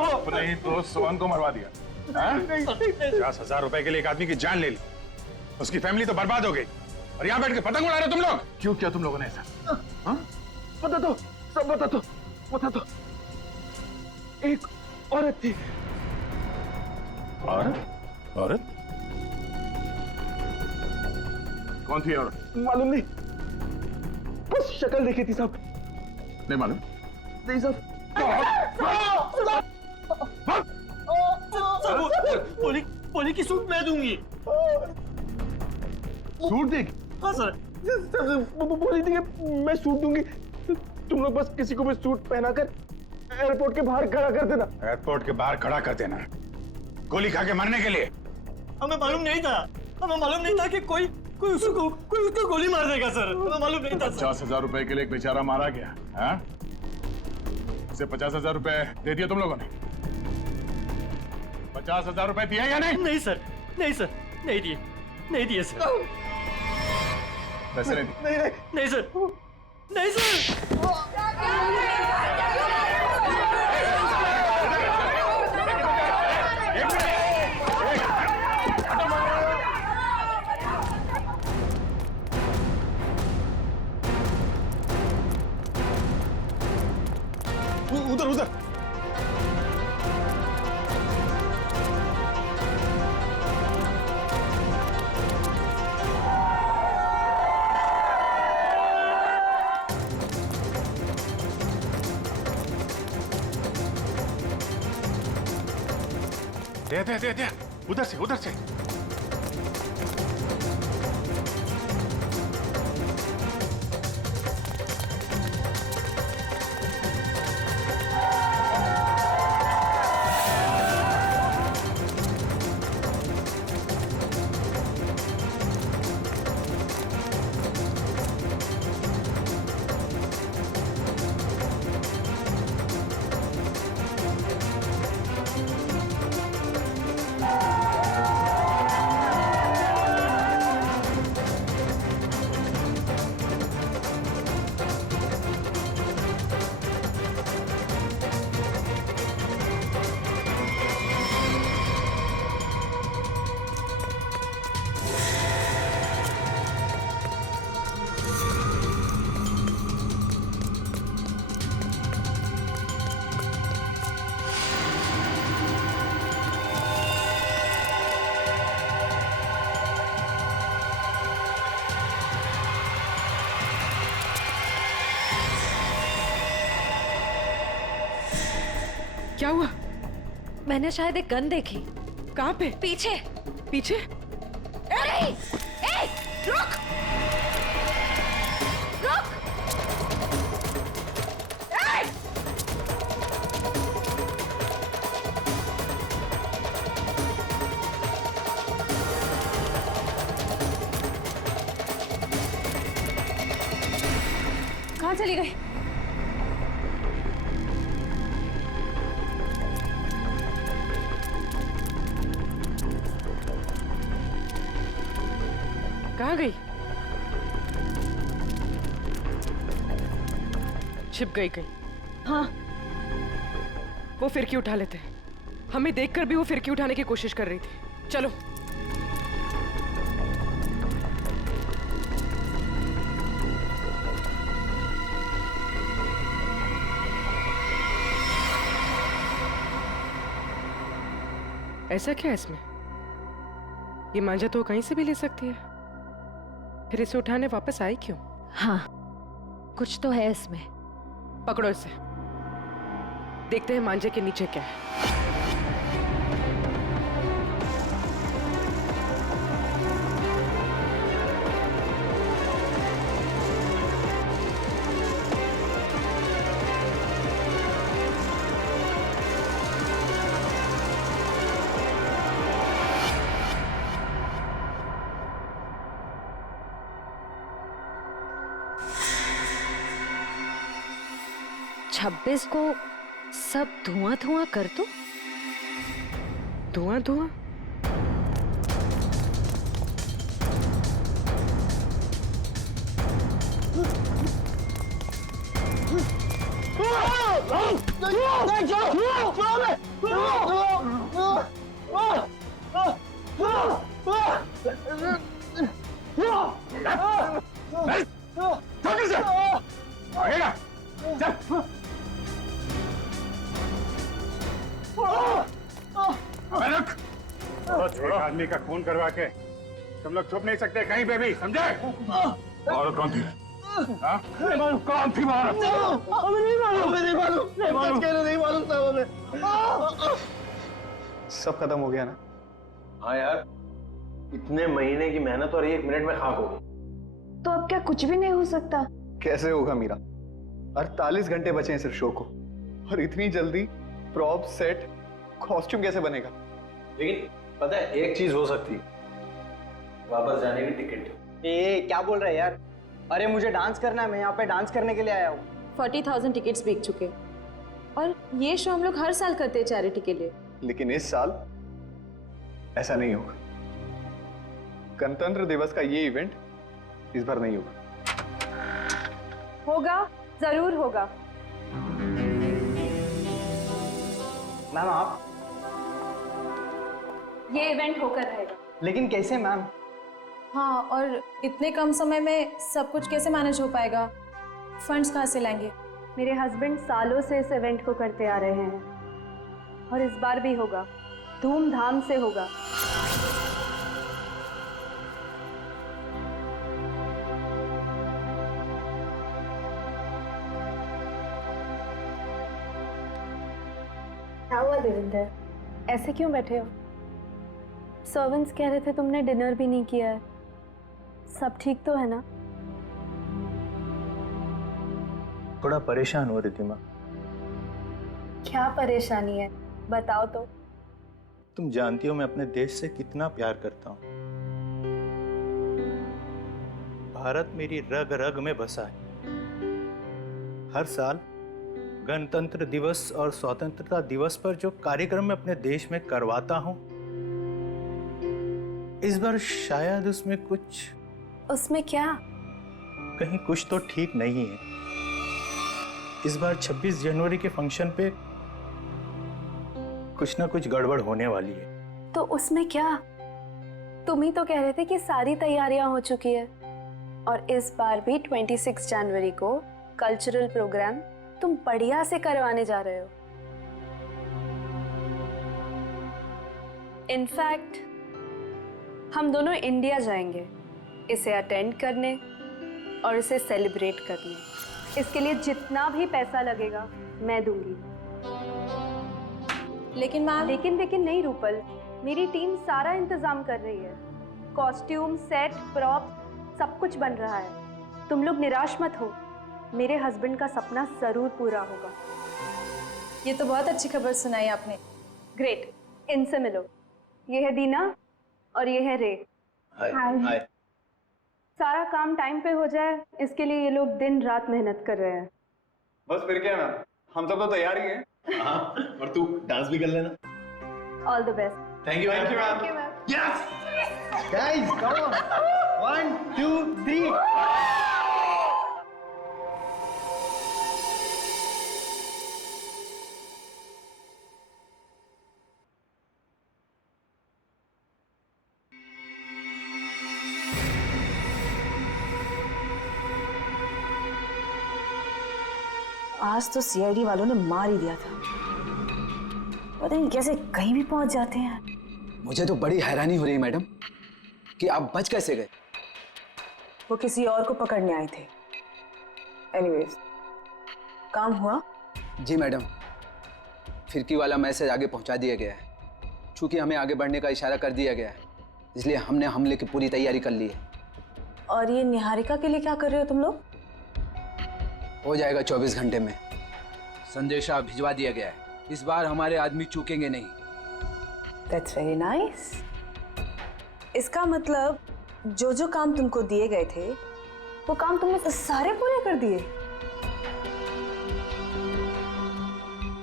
अपने ही दोस्त सोहन को मरवा दिया। 50,000 रुपए के लिए एक आदमी की जान ले ली, उसकी फैमिली तो बर्बाद हो गई और यहाँ बैठ के पतंग उड़ा रहे तुम लोग। क्यों किया तुम लोगों ने ऐसा? बता दो, सब बता दो। पता तो एक औरत थी। औरत? औरत? कौन थी औरत? मालूम नहीं, बस शक्ल देखी थी साहब। नहीं मालूम? नहीं साहब। पोली की सूट मैं दूंगी। सूट देगी? हाँ सर। बोली थी कि मैं सूट दूंगी, तुम लोग बस किसी को भी सूट पहनाकर एयरपोर्ट के बाहर खड़ा कर देना। एयरपोर्ट के बाहर खड़ा कर देना, गोली खा के मरने के लिए? हमें मालूम नहीं था, हमें मालूम नहीं था कि कोई उसको गोली मार देगा सर, हमें मालूम नहीं था। 50,000 रुपए के लिए एक बेचारा मारा गया, हाँ? इसे 50,000 रुपए दे दिए तुम लोगों ने? 50,000 रुपए दिए या नहीं? नहीं सर, नहीं सर, नहीं दिए, नहीं दिए सर। पैसे नहीं दिए? नहीं सर, नहीं सर। उधर उधर। दे उधर से, उधर से। क्या हुआ? मैंने शायद एक गन देखी। कहाँ पे? पीछे। पीछे? अरे! ए! रुक! रुक! ए! कहाँ चली गई? कहाँ गई? छिप गई कहीं? हाँ। वो फिरकी उठा लेते हैं। हमें देखकर भी वो फिरकी उठाने की कोशिश कर रही थी। चलो। ऐसा क्या है इसमें? ये मांझा तो कहीं से भी ले सकती है, फिर इसे उठाने वापस आई क्यों? हाँ, कुछ तो है इसमें। पकड़ो इसे, देखते हैं मांझे के नीचे क्या है। छब्बीस को सब धुआं धुआं कर दो। धुआं धुआं? एक आदमी का खून करवा के तुम लोग छुप नहीं सकते कहीं पे भी, समझे? औरत कौन थी? हाँ? कौन थी औरत? नहीं मालूम साहब हमें। सब खत्म हो गया ना? हाँ यार, इतने महीने की मेहनत और 1 मिनट में खाक हो गई। तो अब क्या कुछ भी नहीं हो सकता? कैसे होगा मीरा? 48 घंटे बचे हैं सिर्फ शो को, और इतनी जल्दी प्रॉप, सेट, कॉस्ट्यूम कैसे बनेगा? लेकिन पता है एक चीज हो सकती, वापस जाने की टिकट। ए क्या बोल रहे हैं यार? अरे मुझे डांस करना है, मैं यहाँ पे डांस करने के लिए आया हूँ। 40,000 टिकट्स बिक चुके और ये शो हम लोग हर साल करते हैं चैरिटी के लिए। लेकिन इस साल ऐसा नहीं होगा। गणतंत्र दिवस का ये इवेंट इस बार नहीं होगा। होगा, जरूर होगा। मैम आप? ये इवेंट होकर रहेगा। लेकिन कैसे मैम? हाँ, और इतने कम समय में सब कुछ कैसे मैनेज हो पाएगा? फंड्स कहाँ से लाएंगे? मेरे हस्बैंड सालों से इस इवेंट को करते आ रहे हैं और इस बार भी होगा, धूमधाम से होगा। क्या हुआ देविंदर, ऐसे क्यों बैठे हो? सर्वेंट्स कह रहे थे तुमने डिनर भी नहीं किया है। सब ठीक तो है ना? थोड़ा परेशान हो रिद्धिमा। क्या परेशानी है, बताओ तो। तुम जानती हो मैं अपने देश से कितना प्यार करता हूँ। भारत मेरी रग रग में बसा है। हर साल गणतंत्र दिवस और स्वतंत्रता दिवस पर जो कार्यक्रम मैं अपने देश में करवाता हूँ, इस बार शायद उसमें क्या? कहीं कुछ तो ठीक नहीं है। इस बार 26 जनवरी के फंक्शन पे कुछ ना कुछ गड़बड़ होने वाली है। तो उसमें क्या? तुम ही तो कह रहे थे कि सारी तैयारियां हो चुकी है और इस बार भी 26 जनवरी को कल्चरल प्रोग्राम तुम बढ़िया से करवाने जा रहे हो। इनफैक्ट हम दोनों इंडिया जाएंगे इसे अटेंड करने और इसे सेलिब्रेट करने। इसके लिए जितना भी पैसा लगेगा मैं दूंगी। लेकिन मैम। लेकिन नहीं रूपल, मेरी टीम सारा इंतजाम कर रही है। कॉस्ट्यूम, सेट, प्रॉप सब कुछ बन रहा है। तुम लोग निराश मत हो, मेरे हस्बैंड का सपना जरूर पूरा होगा। ये तो बहुत अच्छी खबर सुनाई आपने। ग्रेट, इनसे मिलो। ये है दीना और ये है रे। हाय। सारा काम टाइम पे हो जाए इसके लिए ये लोग दिन रात मेहनत कर रहे हैं। बस फिर क्या मैम, हम सब तो तैयार ही हैं। हाँ, और तू डांस भी कर लेना। All the best. Thank you ma'am. Yes guys, come on. 1 2 3। आज तो सीआईडी वालों ने मार ही दिया था। पता नहीं कैसे कहीं भी पहुंच जाते हैं। मुझे तो बड़ी हैरानी हो रही है मैडम कि आप बच कैसे गए। वो किसी और को पकड़ने आए थे। एनीवेज, काम हुआ? जी मैडम, फिरकी वाला मैसेज आगे पहुंचा दिया गया है। चूंकि हमें आगे बढ़ने का इशारा कर दिया गया है, इसलिए हमने हमले की पूरी तैयारी कर ली है। और ये निहारिका के लिए क्या कर रहे हो तुम लोग? हो जाएगा 24 घंटे में। संदेशा भिजवा दिया गया है। इस बार हमारे आदमी चूकेंगे नहीं। That's very nice. इसका मतलब जो काम तुमको दिए गए थे वो काम तुमने सारे पूरे कर दिए?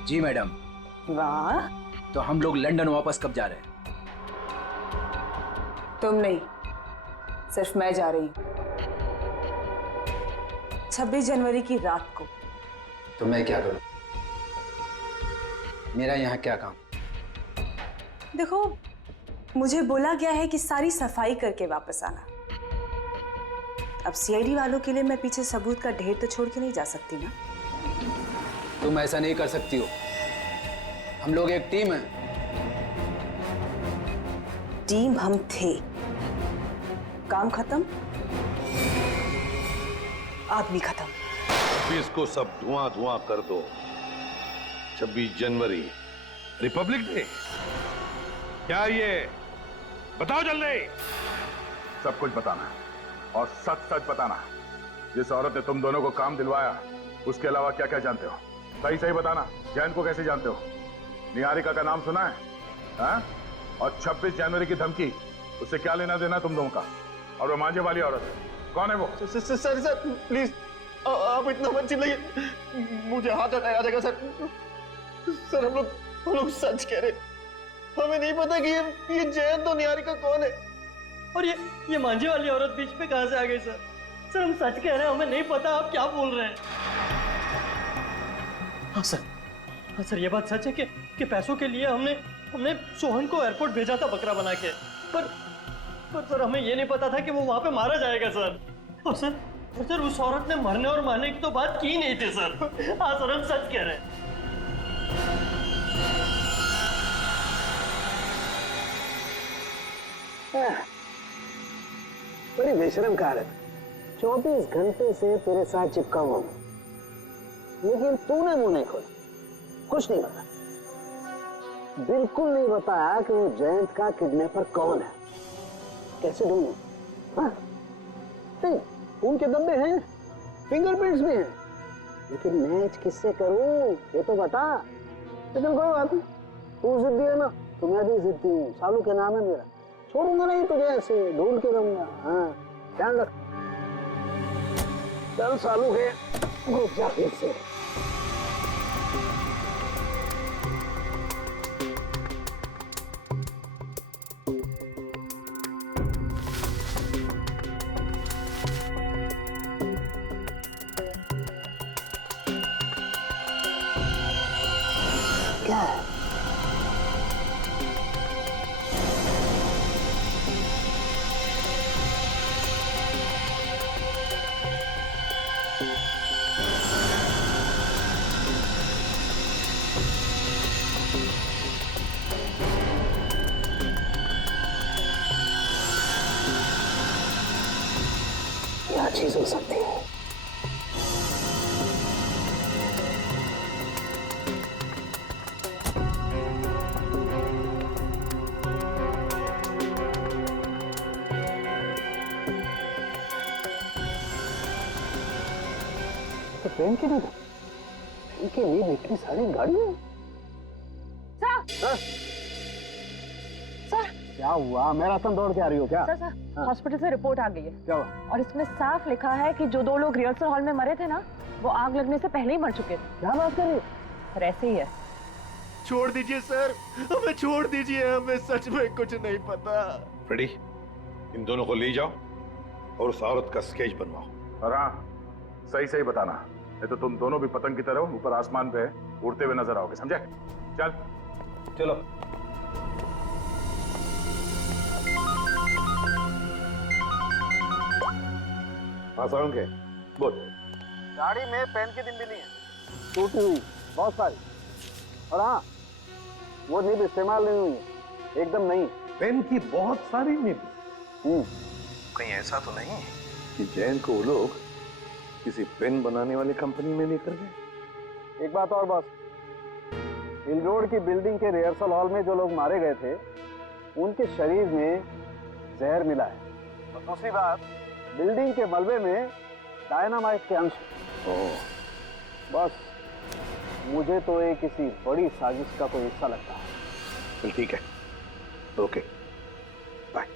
जी मैडम। वाह। तो हम लोग लंदन वापस कब जा रहे हैं? तुम नहीं, सिर्फ मैं जा रही हूँ 26 जनवरी की रात को। तो मैं क्या करूं? मेरा यहाँ क्या काम? देखो, मुझे बोला गया है कि सारी सफाई करके वापस आना। अब सीआईडी वालों के लिए मैं पीछे सबूत का ढेर तो छोड़ के नहीं जा सकती ना। तुम ऐसा नहीं कर सकती हो। हम लोग एक टीम है। टीम हम थे, काम खत्म, आदमी खत्म। इसको सब धुआं धुआं कर दो। 26 जनवरी रिपब्लिक डे। क्या ये बताओ जल्दी। सब कुछ बताना और सच सच बताना। जिस औरत ने तुम दोनों को काम दिलवाया उसके अलावा क्या क्या जानते हो? सही सही बताना। जैन को कैसे जानते हो? निहारिका का नाम सुना है? हाँ? और 26 जनवरी की धमकी, उससे क्या लेना देना तुम दोनों का? और वो मांझे वाली औरत कौन है वो? सर प्लीज आप इतना मत चिल्लाइए, मुझे हाथ आ जाएगा सर। सर हम लोग सच कह रहे, हमें नहीं पता कि ये जयंत तो निहारिका कौन है। और ये मांझे वाली औरत बीच में कहां से आ गई सर? सर हम सच कह रहे हैं, हमें नहीं पता आप क्या बोल रहे हैं। हाँ सर ये बात सच है कि पैसों के लिए हमने सोहन को एयरपोर्ट भेजा था बकरा बना के, पर सर हमें ये नहीं पता था कि वो वहां पे मारा जाएगा सर। और सर उस औरत ने मरने और मारने की तो बात की नहीं थी सर। हाँ सर हम सच कह रहे हैं। बड़ी बेशरम कहावत। 24 घंटे से तेरे साथ चिपका हुआ हूं, लेकिन तूने मुंह नहीं खोला, कुछ नहीं बताया, बिल्कुल नहीं बताया कि वो जयंत का किडनैपर कौन है। कैसे ढूंढूं? हाँ? नहीं, खून के धब्बे हैं, फिंगरप्रिंट्स भी हैं, लेकिन मैच किससे करूं ये तो बता। लेकिन कोई बात नहीं, तू जिद्दी है ना तो मैं भी जिद्दी हूँ। सालू के नाम है मेरा, छोड़ूंगा नहीं तुझे, ऐसे ढूंढ के रहूंगा। हाँ ध्यान रख। चल सालू के घुस जा फिर से। क्या है? क्या चीज हो सकती है? तो पेन की नहीं, इनके लिए इतनी सारी गाड़ी है। सर क्या हुआ? मैराथन दौड़ के आ रही हो क्या? सर हॉस्पिटल से रिपोर्ट आ गई है। क्या हुआ? और इसमें साफ लिखा है कि जो 2 लोग रिहर्सल हॉल में मरे थे ना, वो आग लगने से पहले ही मर चुके थे। क्या बात कर रही हो? सर ऐसे ही है। छोड़ दीजिए सर, हमें छोड़ दीजिए, हमें सच में कुछ नहीं पता। फ्रेडी, इन दोनों को ले जाओ और उस औरत का स्केच बनवाओ। और हाँ, सही सही बताना, नहीं तो तुम दोनों भी पतंग की तरह ऊपर आसमान पे उड़ते हुए नजर आओगे, समझे? चल चलो। हाँ साउंड के बोल। गाड़ी में पेन की निब भी नहीं है, टूटी हुई बहुत सारी। और हाँ, वो निब इस्तेमाल नहीं हुई है, एकदम नहीं। पेन की बहुत सारी निब। कहीं ऐसा तो नहीं कि जैन को वो लोग किसी पेन बनाने वाली कंपनी में लेकर गए? एक बात और बॉस, हिल रोड की बिल्डिंग के रिहर्सल हॉल में जो लोग मारे गए थे, उनके शरीर में जहर मिला है। और दूसरी बात, बिल्डिंग के मलबे में डायनामाइट के अंश। बस मुझे तो ये किसी बड़ी साजिश का कोई हिस्सा लगता है। चल ठीक है, ओके बाय।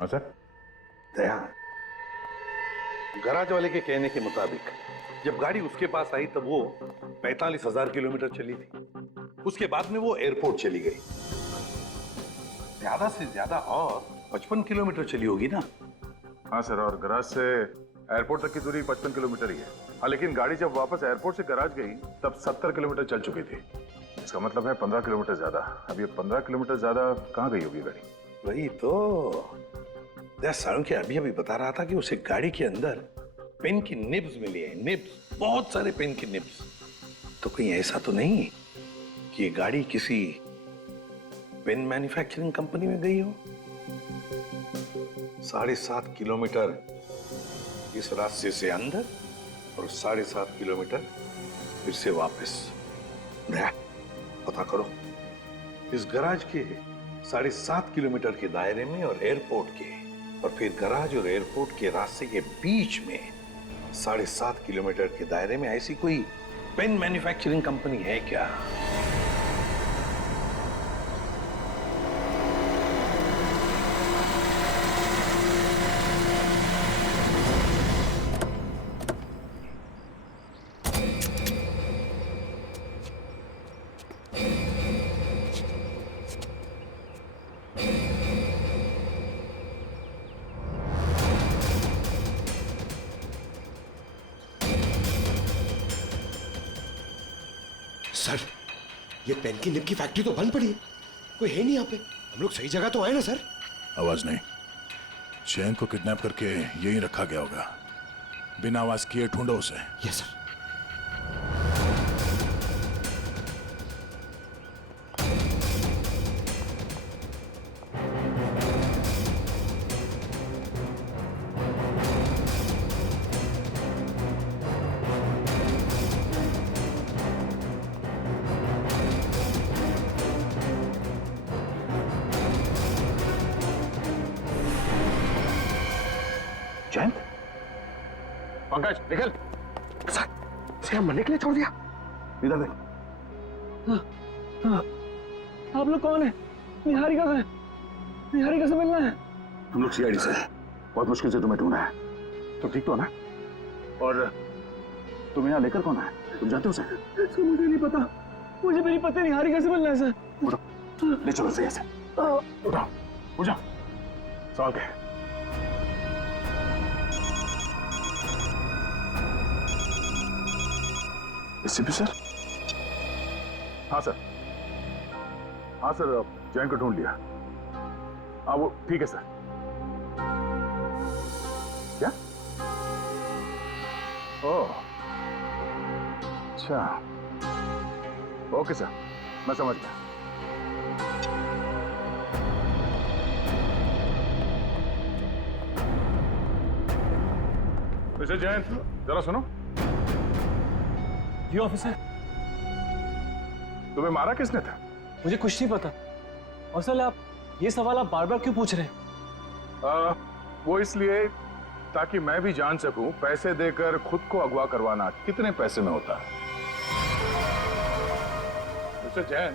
हाँ सर। दया, गराज वाले के कहने के मुताबिक जब गाड़ी उसके पास आई तब वो 45,000 किलोमीटर चली थी। उसके बाद में वो एयरपोर्ट चली गई। ज्यादा से ज्यादा और 55 किलोमीटर चली होगी ना? हाँ सर, और गराज से एयरपोर्ट तक की दूरी 55 किलोमीटर ही है। हाँ, लेकिन गाड़ी जब वापस एयरपोर्ट से गराज गई तब 70 किलोमीटर चल चुकी थी। इसका मतलब है 15 किलोमीटर ज्यादा। अब ये 15 किलोमीटर ज्यादा कहाँ गई होगी गाड़ी? वही तो साळुंखे अभी अभी बता रहा था कि उसे गाड़ी के अंदर पेन की निब्स मिली है। निब्स, बहुत सारे पेन की निब्स। तो कहीं ऐसा तो नहीं कि ये गाड़ी किसी पेन मैन्युफैक्चरिंग कंपनी में गई हो? 7.5 किलोमीटर इस रास्ते से अंदर और 7.5 किलोमीटर फिर से वापस। पता करो इस गराज के 7.5 किलोमीटर के दायरे में और एयरपोर्ट के, और फिर गराज और एयरपोर्ट के रास्ते के बीच में 7.5 किलोमीटर के दायरे में ऐसी कोई पेन मैन्युफैक्चरिंग कंपनी है क्या? सर, ये पेन की निब की फैक्ट्री तो बंद पड़ी है, कोई है नहीं यहाँ पे। हम लोग सही जगह तो आए ना सर? आवाज नहीं। जैन को किडनैप करके यहीं रखा गया होगा। बिना आवाज किए ढूंढो उसे। Yes sir. जयंत, पंकज निकल। सर, इसे हम मरने के लिए छोड़ दिया। इधर देख। आप लोग कौन है? निहारिका कहाँ है? निहारिका से मिलना है। हम लोग सीआईडी से हैं। बहुत मुश्किल से तुम्हें ढूंढा है। तुम ठीक तो हो ना? और तुम यहाँ लेकर कौन आए? तुम जानते हो सर? सर मुझे नहीं पता, मुझे मेरी पत्नी निहारिका से मिलना है सर। उठो, ले चलो से ऐसे। उठाओ, उठ जाओ। सवाल क्या है? SP sir? हाँ सर, हाँ सर, जैन को ढूंढ लिया। हाँ वो ठीक है सर। क्या? ओह, अच्छा, ओके सर, मैं समझ गया। मिस्टर जैन, जरा सुनो। जी ऑफिसर। तुम्हें मारा किसने था? मुझे कुछ नहीं पता। और सर आप ये सवाल आप बार बार क्यों पूछ रहे हैं? वो इसलिए ताकि मैं भी जान सकूं पैसे देकर खुद को अगवा करवाना कितने पैसे में होता है। मिस्टर जैन,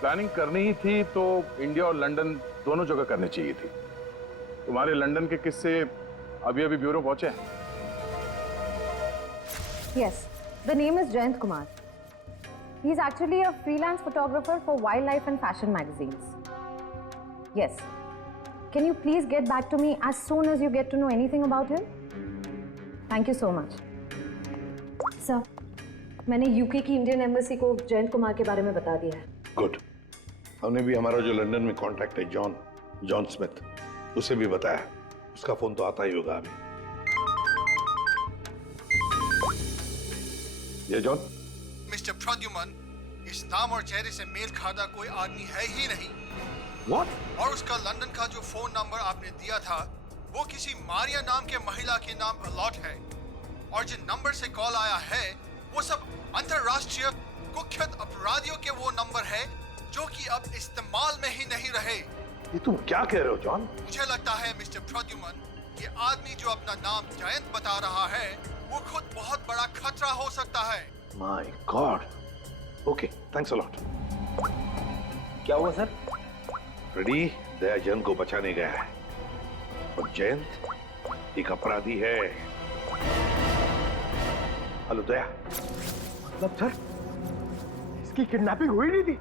प्लानिंग करनी ही थी तो इंडिया और लंदन दोनों जगह करनी चाहिए थी। तुम्हारे लंदन के किस्से अभी अभी ब्यूरो पहुंचे हैं। Yes, the name is Jayant Kumar. He's actually a freelance photographer for wildlife and fashion magazines. Yes. Can you please get back to me as soon as you get to know anything about him? Thank you so much. Sir, मैंने UK की Indian embassy को जयंत कुमार के बारे में बता दिया है। Good. हमने भी हमारा जो लंदन में कॉन्टैक्ट है जॉन स्मिथ, उसे भी बताया। उसका फोन तो आता ही होगा अभी। ये जॉन? मिस्टर प्रद्युमन, इस नाम और चेहरे से मेल खाता कोई आदमी है ही नहीं। What? और उसका लंदन का जो फोन नंबर आपने दिया था वो किसी मारिया नाम के महिला के नाम अलॉट है, और जिन नंबर से कॉल आया है वो सब अंतरराष्ट्रीय कुख्यात अपराधियों के वो नंबर है जो कि अब इस्तेमाल में ही नहीं रहे। ये तुम क्या कह रहे हो जॉन? मुझे लगता है मिस्टर प्रद्युमन, ये आदमी जो अपना नाम जयंत बता रहा है वो खुद बहुत बड़ा खतरा हो सकता है। My God. Okay, thanks a lot. क्या हुआ सर? फ्रेडी दया जैन को बचाने गया है और जयंत एक अपराधी है। हेलो दया। मतलब सर इसकी किडनैपिंग हुई नहीं थी,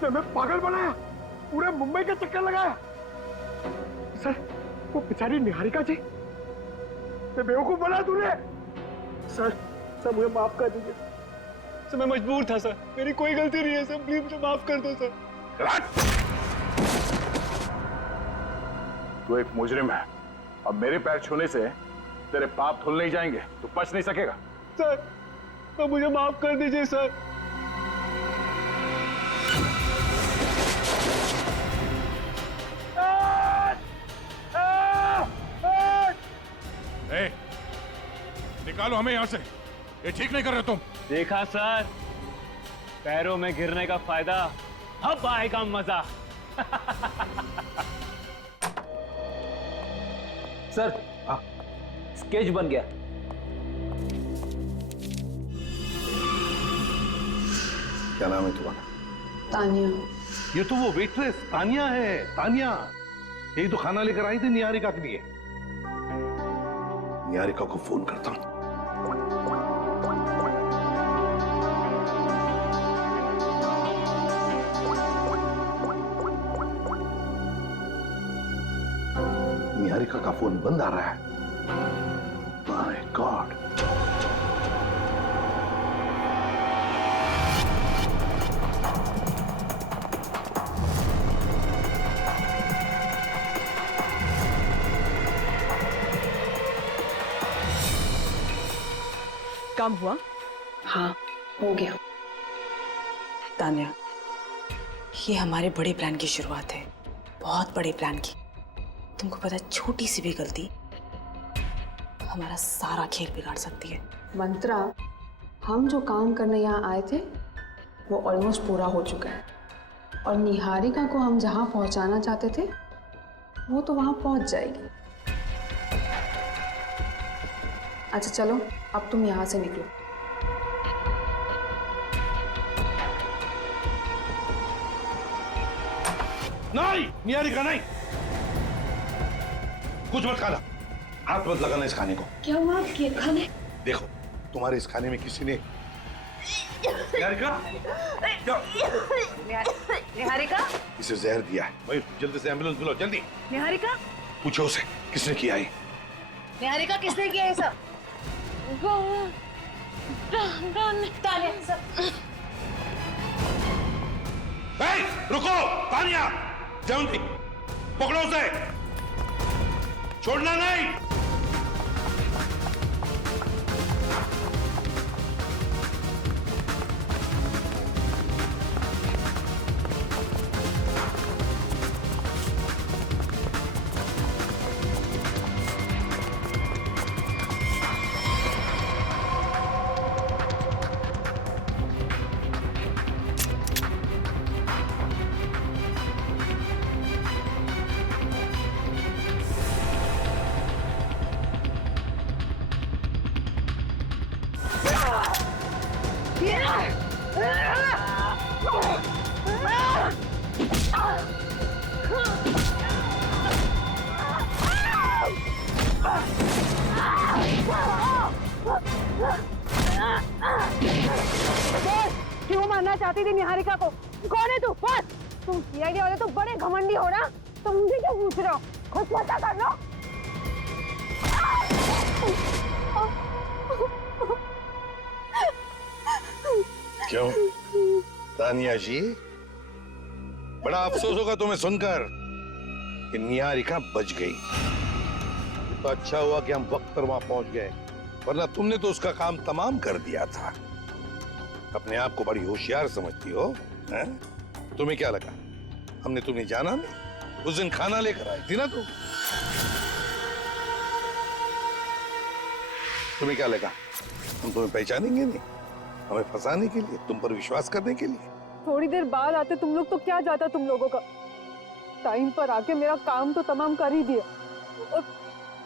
तो मैं पागल बनाया, पूरे मुंबई का चक्कर लगाया। सर वो बेचारी निहारिका जी, मैं बेवकूफ बना तूने। सर मुझे माफ कर दीजिए सर, मैं मजबूर था सर, मेरी कोई गलती नहीं है सर, प्लीज मुझे माफ कर दो सर। तू एक मुजरिम है, अब मेरे पैर छूने से तेरे पाप धुल नहीं जाएंगे, तू बच नहीं सकेगा। सर तो मुझे माफ कर दीजिए सर। निकालो हमें यहाँ से, ये ठीक नहीं कर रहे तुम। देखा सर, पैरों में गिरने का फायदा, अब आएगा मजा। सर, स्केच बन गया। क्या नाम है तुम्हारा? तानिया। ये तो वो वेट्रेस तानिया है। तानिया, यही तो खाना लेकर आई थी निहारिका के लिए। निहारिका को फोन करता हूं। निहारिका का फोन बंद आ रहा है। My God. काम हुआ? हाँ, हो गया। तान्या, ये हमारे बड़े प्लान की शुरुआत है, बहुत बड़े प्लान की। तुमको पता है, छोटी सी भी गलती हमारा सारा खेल बिगाड़ सकती है। मंत्रा, हम जो काम करने यहाँ आए थे वो ऑलमोस्ट पूरा हो चुका है, और निहारिका को हम जहाँ पहुँचाना चाहते थे वो तो वहाँ पहुँच जाएगी। अच्छा चलो, अब तुम यहाँ से निकलो। नहीं, निहारिका नहीं, कुछ मत खाना, हाथ मत लगाना इस खाने को। क्या हुआ आपके खाने? देखो, तुम्हारे इस खाने में किसी ने निहारिका निहारिका, इसे जहर दिया है। भाई जल्दी से एम्बुलेंस बुलाओ, जल्दी। निहारिका, पूछो उसे किसने किया है। निहारिका किसने किया ये सब? रुको, तानिया, जयंती, पकड़ो उसे, छोड़ना नहीं। क्यों मारना चाहती थी निहारिका को? कौन है तू? बस, तुम सीआईडी वाले तो बड़े घमंडी हो ना, तुम मुझे क्यों पूछ रहे हो? खुद पता कर लो। क्यों तानिया जी, बड़ा अफसोस होगा तुम्हें सुनकर कि निहारिका बच गई। तो अच्छा हुआ कि हम वक्त पर वहां पहुंच गए, वरना तुमने तो उसका काम तमाम कर दिया था। अपने आप को बड़ी होशियार समझती हो, हैं? तुम्हें क्या लगा हमने तुम्हें जाना नहीं? उस दिन खाना लेकर आई थी ना तुम। तुम्हें क्या लगा हम तुम्हें पहचानेंगे नहीं? हमें फंसाने के लिए, तुम पर विश्वास करने के लिए। थोड़ी देर बाद आते तुम लोग तो क्या जाता तुम लोगों का। टाइम पर आके मेरा काम तो तमाम कर ही दिया और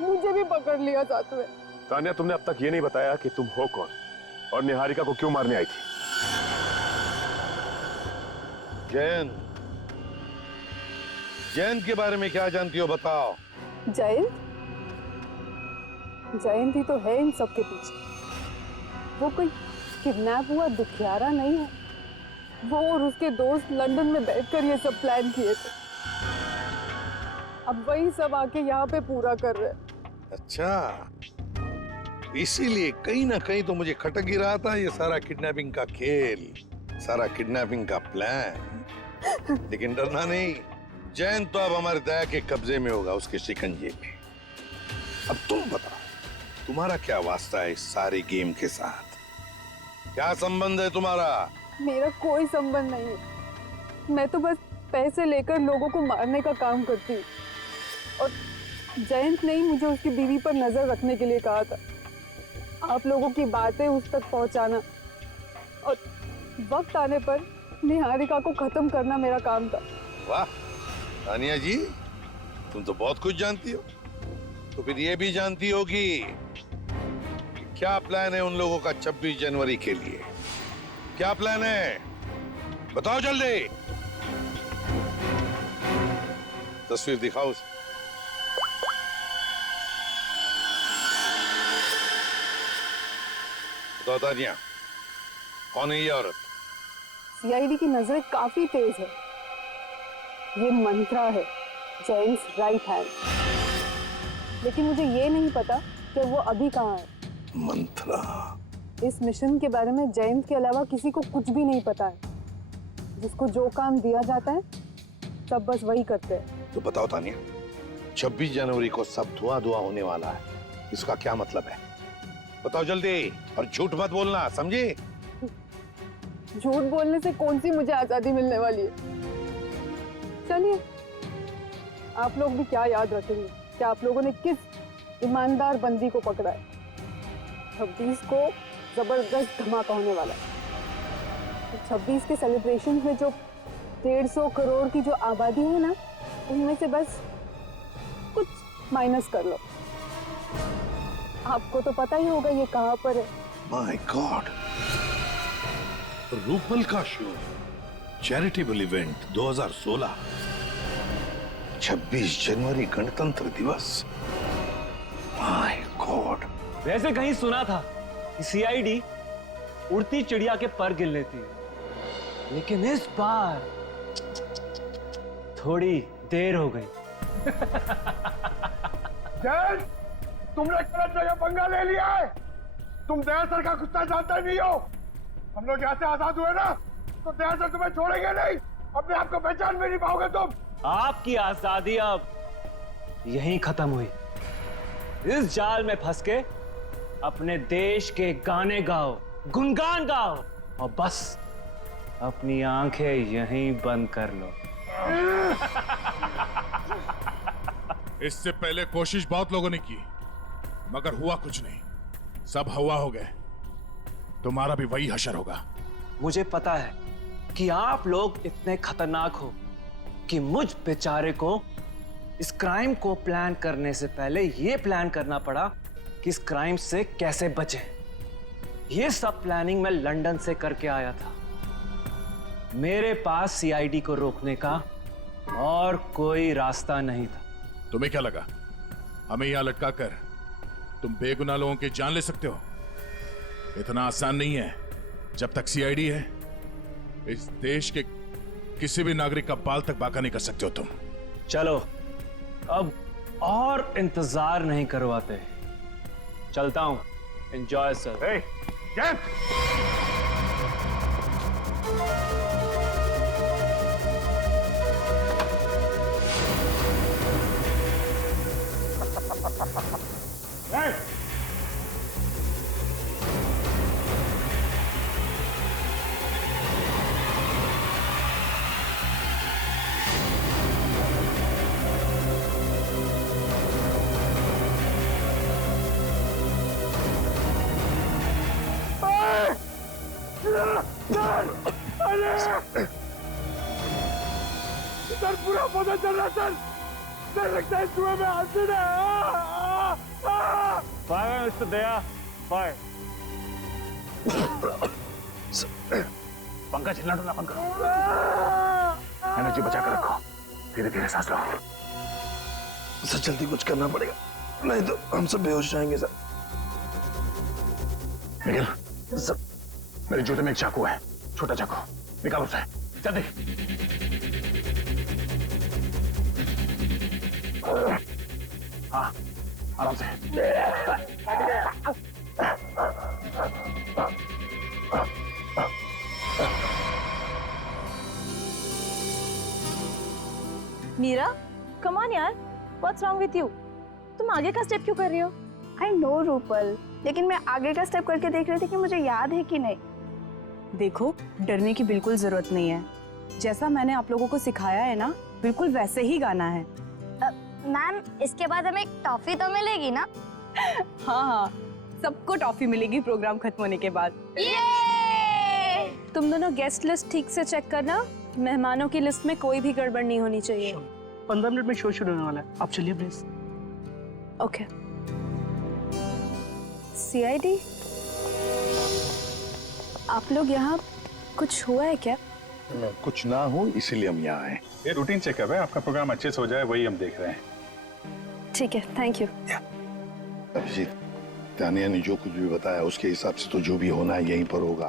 मुझे भी पकड़ लिया साथ में। तानिया, तुमने अब तक ये नहीं बताया कि तुम हो कौन और निहारिका को क्यों मारने आई थी? जैन, जैन के बारे में क्या जानती हो बताओ। जयंत? जयंत ही तो है इन सब के पीछे। वो कोई किडनैप हुआ दुखियारा नहीं है। वो और उसके दोस्त लंदन में बैठकर ये सब प्लान किए थे। अब वही सब आके यहाँ पे पूरा कर रहे हैं। अच्छा, इसीलिए कहीं ना कहीं तो मुझे खटक ही रहा था ये सारा किडनैपिंग का खेल, सारा किडनैपिंग का प्लान। लेकिन डरना नहीं, जैन तो अब हमारे दया के कब्जे में होगा, उसके शिकंजे में। अब तुम बताओ, तुम्हारा क्या वास्ता है इस सारे गेम के साथ? क्या संबंध है तुम्हारा? मेरा कोई संबंध नहीं है। मैं तो बस पैसे लेकर लोगों को मारने का काम करती हूँ। और जयंत ने ही मुझे उसकी बीवी पर नजर रखने के लिए कहा था। आप लोगों की बातें उस तक पहुंचाना और वक्त आने पर निहारिका को खत्म करना मेरा काम था। वाह तानिया जी, तुम तो बहुत कुछ जानती हो। तो फिर ये भी जानती होगी क्या प्लान है उन लोगों का 26 जनवरी के लिए? क्या प्लान है बताओ जल्दी। तस्वीर दिखाओ उसे। बताओ तानिया, कौन है ये औरत? सीआईडी की नजरें काफी तेज है। ये मंत्रा है, जेम्स राइट हैंड। लेकिन मुझे ये नहीं पता कि वो अभी कहाँ है। मंत्रा? इस मिशन के बारे में जेम्स के अलावा किसी को कुछ भी नहीं पता है। जिसको जो काम दिया जाता है सब बस वही करते हैं। तो बताओ तानिया, 26 जनवरी को सब धुआं धुआं होने वाला है, इसका क्या मतलब है? बताओ जल्दी, और झूठ मत बोलना, समझी? झूठ बोलने से कौन सी मुझे आजादी मिलने वाली है? चलिए, आप लोग भी क्या याद रखेंगे कि आप लोगों ने किस ईमानदार बंदी को पकड़ा है। 26 को जबरदस्त धमाका होने वाला है। 26 के सेलिब्रेशन में जो 150 करोड़ की जो आबादी है ना, उनमें से बस कुछ माइनस कर लो। आपको तो पता ही होगा ये कहाँ पर है। माय गॉड, रूपल का शो, चैरिटेबल इवेंट 2016, 26 जनवरी गणतंत्र दिवस। My God. वैसे कहीं सुना था कि सीआईडी उड़ती चिड़िया के पर गिन लेती है, लेकिन इस बार थोड़ी देर हो गई। जैन, तुमने गलत जगह पंगा ले लिया है। तुम दया सर का कुत्ता जानते नहीं हो। हम लोग यहाँ से आजाद हुए ना, तो दया सर तुम्हें छोड़ेंगे नहीं। अपने आप को पहचान भी नहीं पाओगे तुम। आपकी आजादी अब यहीं खत्म हुई। इस जाल में फंस के अपने देश के गाने गाओ, गुनगान गाओ, और बस अपनी आंखें यहीं बंद कर लो। इससे पहले कोशिश बहुत लोगों ने की, मगर हुआ कुछ नहीं। सब हवा हो गए। तुम्हारा भी वही हशर होगा। मुझे पता है कि आप लोग इतने खतरनाक हो कि मुझ बेचारे को इस क्राइम को प्लान करने से पहले ये प्लान करना पड़ा कि इस क्राइम से कैसे बचे। ये सब प्लानिंग मैं लंदन से करके आया था। मेरे पास सीआईडी को रोकने का और कोई रास्ता नहीं था। तुम्हें क्या लगा हमें यहां लटका कर तुम बेगुनाह लोगों की जान ले सकते हो? इतना आसान नहीं है। जब तक सीआईडी है, इस देश के किसी भी नागरिक का बाल तक बाका नहीं कर सकते हो तुम। चलो, अब और इंतजार नहीं करवाते, चलता हूं। Enjoy sir. सर पूरा पता चल रहा सर। सर लगता है कुएं में एसिड है। फायर मिस्टर दया, फायर। पंकज, हिलना डुलना बंद करो। एनर्जी बचा कर रखो। धीरे धीरे सांस लो। सर जल्दी कुछ करना पड़ेगा, नहीं तो हम सब बेहोश जाएंगे सर। निखिल, सर मेरे जूते में एक चाकू है, छोटा चाकू, निकालो उसे जल्दी। हाँ, आराम से। मीरा, कम ऑन यार, व्हाट्स रॉन्ग विथ यू? तुम आगे का स्टेप क्यों कर रही हो? आई नो रूपल, लेकिन मैं आगे का स्टेप करके देख रही थी कि मुझे याद है कि नहीं। देखो, डरने की बिल्कुल जरूरत नहीं है। जैसा मैंने आप लोगों को सिखाया है ना, बिल्कुल वैसे ही गाना है। मैम, इसके बाद हमें टॉफी तो मिलेगी ना? हाँ हाँ, सबको टॉफी मिलेगी प्रोग्राम खत्म होने के बाद। तुम दोनों गेस्ट लिस्ट ठीक से चेक करना, मेहमानों की लिस्ट में कोई भी गड़बड़ नहीं होनी चाहिए। 15 मिनट में शो शुरू होने वाला है, आप चलिए प्लीज। ओके। सीआईडी, आप लोग यहाँ, कुछ हुआ है क्या? कुछ ना हो इसीलिए हम यहाँ आए। ये रूटीन चेकअप है, आपका प्रोग्राम अच्छे से हो जाए वही हम देख रहे हैं। ठीक है, थैंक यू। अभिजीत, तानिया ने जो कुछ भी बताया उसके हिसाब से तो जो भी होना है यहीं पर होगा।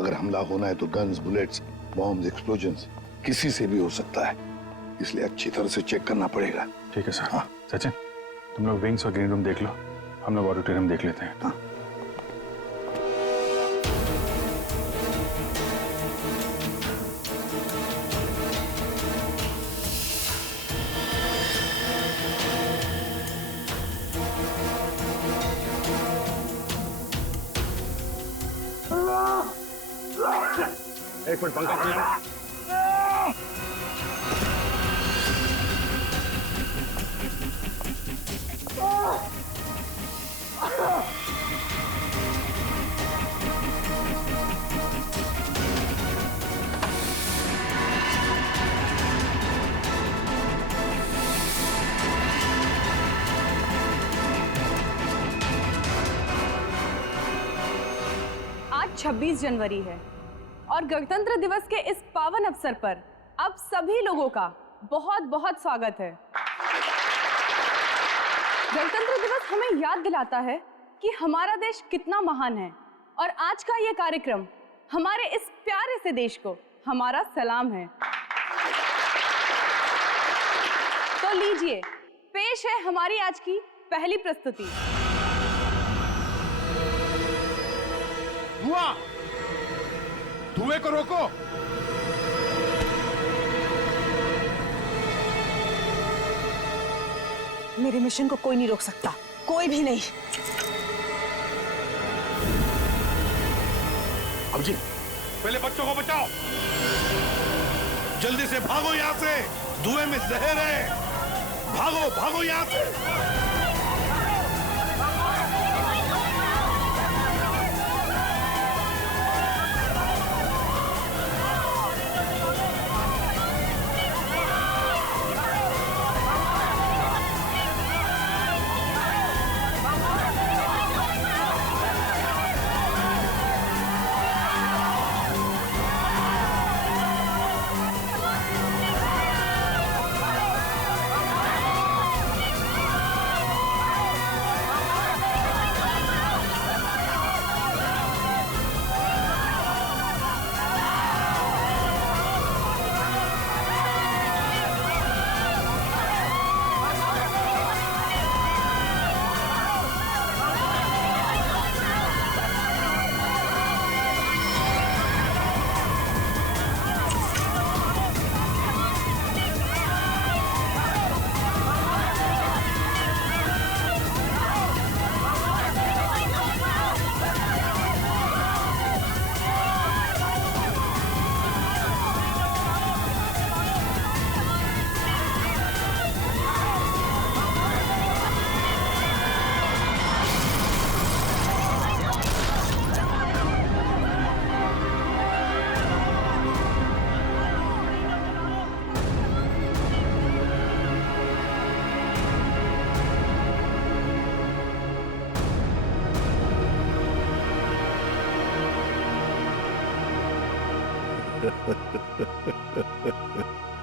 अगर हमला होना है तो गन्स, बुलेट्स, बॉम्ब्स, एक्सप्लोजन्स किसी से भी हो सकता है, इसलिए अच्छी तरह से चेक करना पड़ेगा। ठीक है सर। हाँ सचिन, तुम लोग विंग्स और ग्रीन रूम देख लो, हम लोग ऑडिटोरियम देख लेते हैं। हाँ। एक मिनट, पंखा बंद करो। आज 26 जनवरी है और गणतंत्र दिवस के इस पावन अवसर पर आप सभी लोगों का बहुत बहुत स्वागत है। गणतंत्र दिवस हमें याद दिलाता है कि हमारा देश कितना महान है और आज का ये कार्यक्रम हमारे इस प्यारे से देश को हमारा सलाम है। तो लीजिए, पेश है हमारी आज की पहली प्रस्तुति। धुआं, धुएं को रोको। मेरे मिशन को कोई नहीं रोक सकता, कोई भी नहीं। अभिजीत, पहले बच्चों को बचाओ। जल्दी से भागो यहाँ से, धुएं में जहर है। भागो भागो यहाँ से।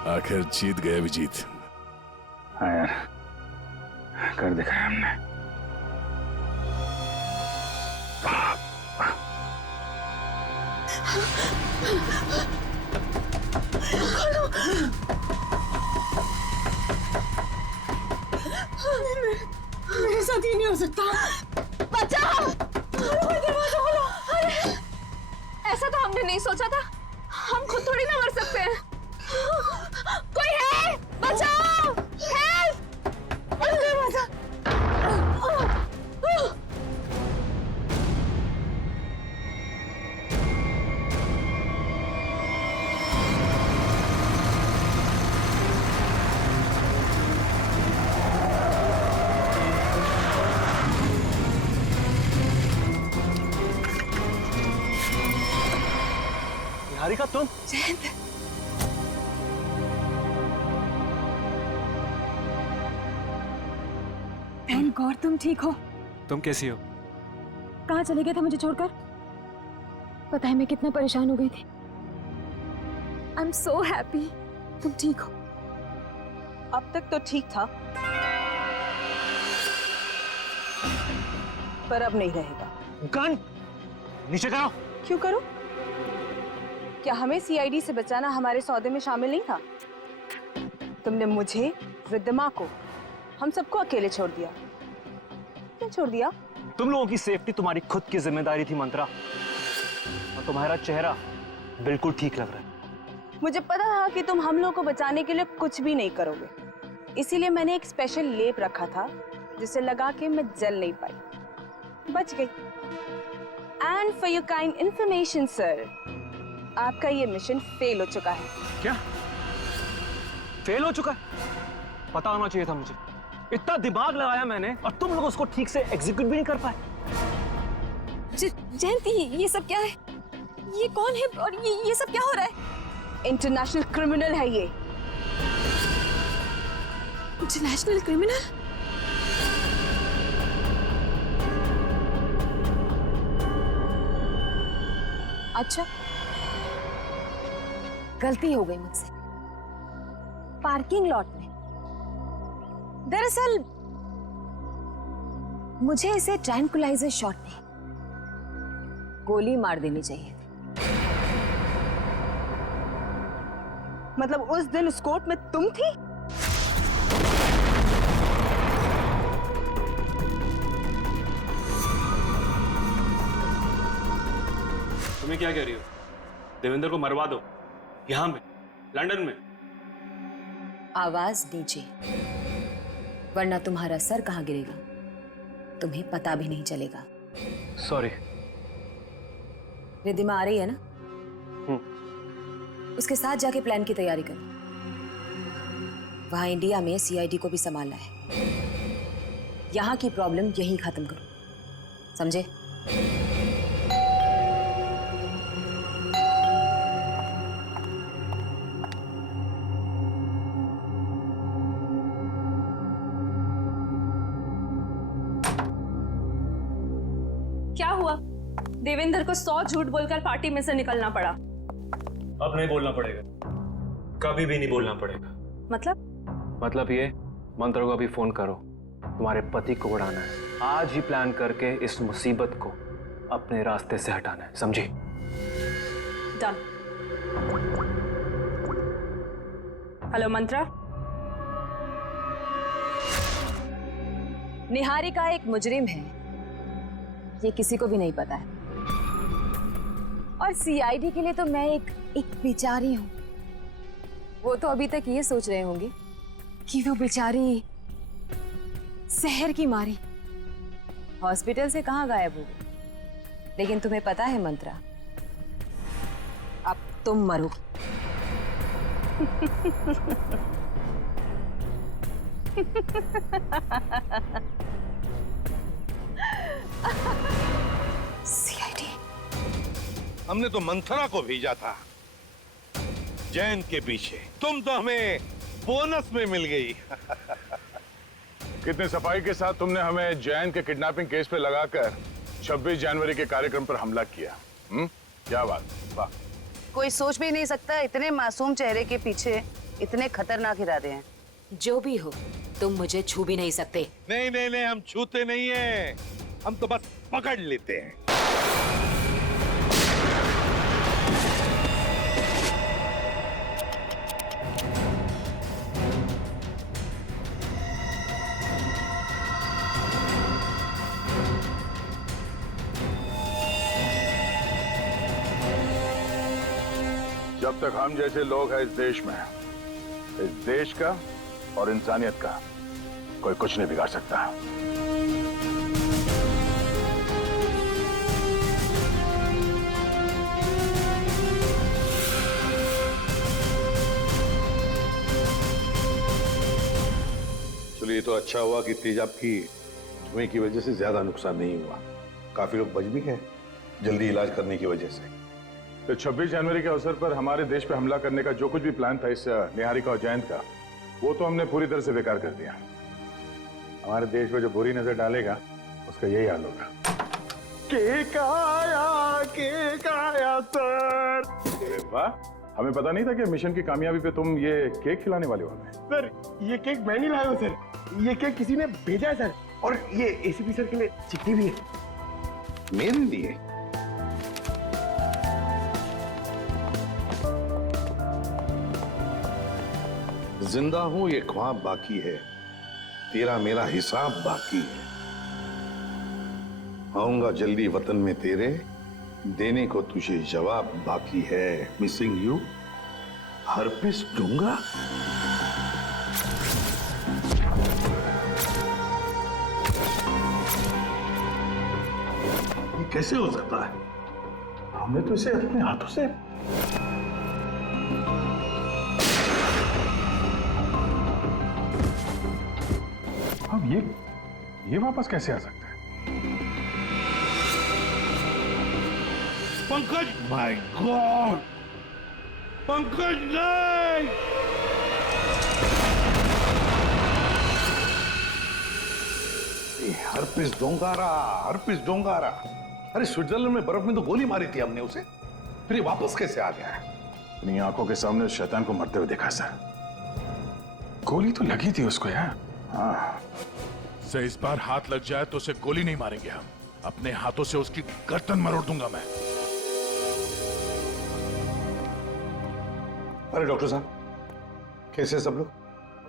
आखिर जीत गए अभिजीत। हाँ यार, कर दिखाया हमने। मेरे साथ ये नहीं हो सकता। बचाओ! दरवाजा खोलो! अरे, ऐसा तो हमने नहीं सोचा था। हम खुद थोड़ी ना मर सकते हैं। कोई है? बचाओ! हेल्प! दरवाजा! निहारिका तुम? जयंत, थैंक गॉड तुम ठीक हो। तुम कैसी हो? कहाँ चले गए थे मुझे छोड़कर? पता है मैं कितना परेशान हो गई थी। आई एम सो हैप्पी तुम ठीक हो। अब तक तो ठीक था, पर अब नहीं रहेगा। गन नीचे करो। क्यों करो? क्या हमें सीआईडी से बचाना हमारे सौदे में शामिल नहीं था? तुमने मुझे, रिद्धिमा को, हम सबको अकेले छोड़ दिया। क्यों छोड़ दिया? तुम लोगों की सेफ्टी तुम्हारी खुद की जिम्मेदारी थी मंत्रा, और तुम्हारा चेहरा बिल्कुल ठीक लग रहा है। मुझे पता था कि तुम हम लोगों को बचाने के लिए कुछ भी नहीं करोगे, इसीलिए मैंने एक स्पेशल लेप रखा था जिसे लगा के मैं जल नहीं पाई, बच गई। And for your kind information sir, आपका ये मिशन फेल हो चुका है। क्या फेल हो चुका है? पता होना चाहिए था मुझे। इतना दिमाग लगाया मैंने और तुम लोग उसको ठीक से एग्जीक्यूट भी नहीं कर पाए। जयंती ये सब क्या है? ये कौन है और ये सब क्या हो रहा है? इंटरनेशनल क्रिमिनल है ये। International criminal? अच्छा, गलती हो गई मुझसे। पार्किंग लॉट में दरअसल मुझे इसे ट्रैंकुलाइजर शॉट में गोली मार देनी चाहिए। मतलब उस दिन उस कोर्ट में तुम थी? तुम्हें क्या कह रही हो? देवेंद्र को मरवा दो यहां में, लंदन में। आवाज नीचे, वरना तुम्हारा सर कहां गिरेगा तुम्हें पता भी नहीं चलेगा। सॉरी। रिद्धिमा आ रही है ना? उसके साथ जाके प्लान की तैयारी कर। वहां इंडिया में सीआईडी को भी संभालना है। यहां की प्रॉब्लम यहीं खत्म करो, समझे? क्या हुआ? देवेंद्र को 100 झूठ बोलकर पार्टी में से निकलना पड़ा। अब नहीं बोलना पड़ेगा, कभी भी नहीं बोलना पड़ेगा। मतलब ये, मंत्रा को अभी फोन करो, तुम्हारे पति को उड़ाना है। आज ही प्लान करके इस मुसीबत को अपने रास्ते से हटाना है, समझी? डन। हेलो मंत्रा। निहारिका एक मुजरिम है, ये किसी को भी नहीं पता है। और सीआईडी के लिए तो मैं एक बेचारी हूं। वो तो अभी तक ये सोच रहे होंगे कि वो बेचारी शहर की मारी हॉस्पिटल से कहां गायब हो गई। लेकिन तुम्हें पता है मंत्रा, अब तुम मरो। सीआईडी, हमने तो मंथरा को भेजा था जैन के पीछे, तुम तो हमें बोनस में मिल गई। कितने सफाई के साथ तुमने हमें जैन के किडनैपिंग केस पे लगाकर 26 जनवरी के कार्यक्रम पर हमला किया। क्या बात, वाह। कोई सोच भी नहीं सकता इतने मासूम चेहरे के पीछे इतने खतरनाक इरादे हैं। जो भी हो, तुम मुझे छू भी नहीं सकते। नहीं नहीं नहीं, हम छूते नहीं हैं, हम तो बस पकड़ लेते हैं। जब तक हम जैसे लोग हैं इस देश में, इस देश का और इंसानियत का कोई कुछ नहीं बिगाड़ सकता। चलिए, तो अच्छा हुआ कि तेजा भी धुएं की वजह से ज्यादा नुकसान नहीं हुआ। काफी लोग बच भी हैं जल्दी इलाज करने की वजह से। तो 26 जनवरी के अवसर पर हमारे देश पे हमला करने का जो कुछ भी प्लान था इस निहारिका और जयंत का, वो तो हमने पूरी तरह से बेकार कर दिया। हमारे देश पे जो बुरी नजर डालेगा उसका यही हाल होगा। केक आया सर। अरे वाह, हमें पता नहीं था कि मिशन की कामयाबी पे तुम ये केक खिलाने वाले हो हमें। सर ये केक मैं नहीं लाया हूँ सर, ये केक किसी ने भेजा है सर, और ये एसीपी सर के लिए चिट्ठी भी है। मेरे लिए? जिंदा हूं ये ख्वाब बाकी है, तेरा मेरा हिसाब बाकी है। आऊंगा जल्दी वतन में तेरे, देने को तुझे जवाब बाकी है। मिसिंग यू हरपिस दूंगा। ये कैसे हो सकता है? हमने तो इसे अपने हाथों से अब ये वापस कैसे आ सकता है? पंकज, माय गॉड, पंकज नहीं! हरपिस डोंगारा। अरे स्विट्जरलैंड में बर्फ में तो गोली मारी थी हमने उसे, फिर ये वापस कैसे आ गया है? अपनी आंखों के सामने उस शैतान को मरते हुए देखा सर। गोली तो लगी थी उसको यार। हाँ, से इस बार हाथ लग जाए तो उसे गोली नहीं मारेंगे हम, अपने हाथों से उसकी गर्दन मरोड़ दूंगा मैं। अरे डॉक्टर साहब, कैसे सब लोग?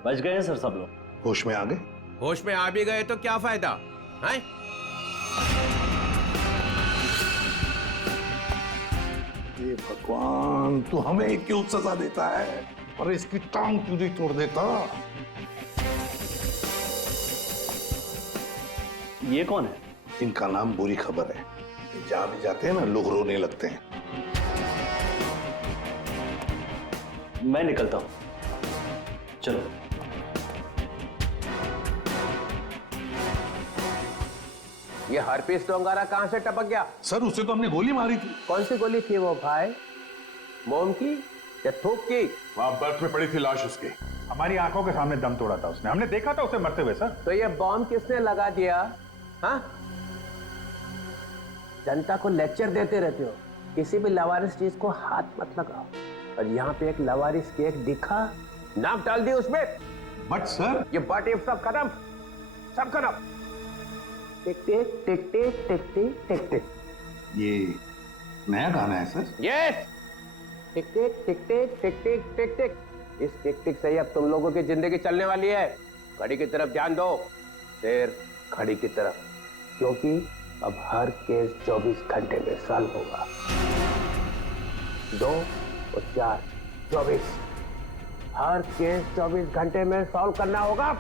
बच गए सर सब लोग। होश में आ गए? होश में आ भी गए तो क्या फायदा है? ये भगवान, तू हमें क्यों सजा देता है? अरे इसकी टांग क्यों नहीं तोड़ देता? ये कौन है? इनका नाम बुरी खबर है। जहां भी जाते हैं ना लोग रोने लगते हैं। मैं निकलता हूं, चलो। ये हरपिस डोंगारा कहां से टपक गया? सर उसे तो हमने गोली मारी थी। कौन सी गोली थी वो भाई? मोम की या थूक की? वहां बर्फ में पड़ी थी लाश उसकी, हमारी आंखों के सामने दम तोड़ा था उसने, हमने देखा था उसे मरते हुए सर। तो ये बॉम्ब किसने लगा दिया? हाँ? जनता को लेक्चर देते रहते हो, किसी भी लवारिस चीज को हाथ मत लगाओ। और यहाँ पे एक लवारिस केक दिखा, नाम डाल दी उसमें। बट सर, ये बट इफ सब खत्म, सब खत्म। टिक टिक टिक टिक टिक टिक टिक टिक। ये नया गाना है सर? यस, टिक टिक टिक टिक टिक टिक टिक टिक। इस टिक टिक से ही अब तुम लोगों की जिंदगी चलने वाली है। घड़ी की तरफ ध्यान दो, फिर घड़ी की तरफ, क्योंकि अब हर केस 24 घंटे में सॉल्व होगा। 2 और 4, 24। हर केस 24 घंटे में सॉल्व करना होगा।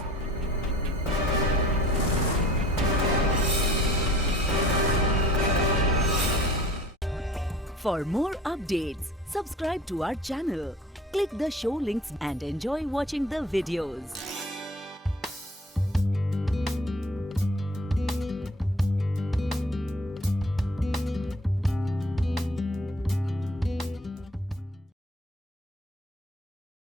For more updates, subscribe to our channel, click the show links and enjoy watching the videos.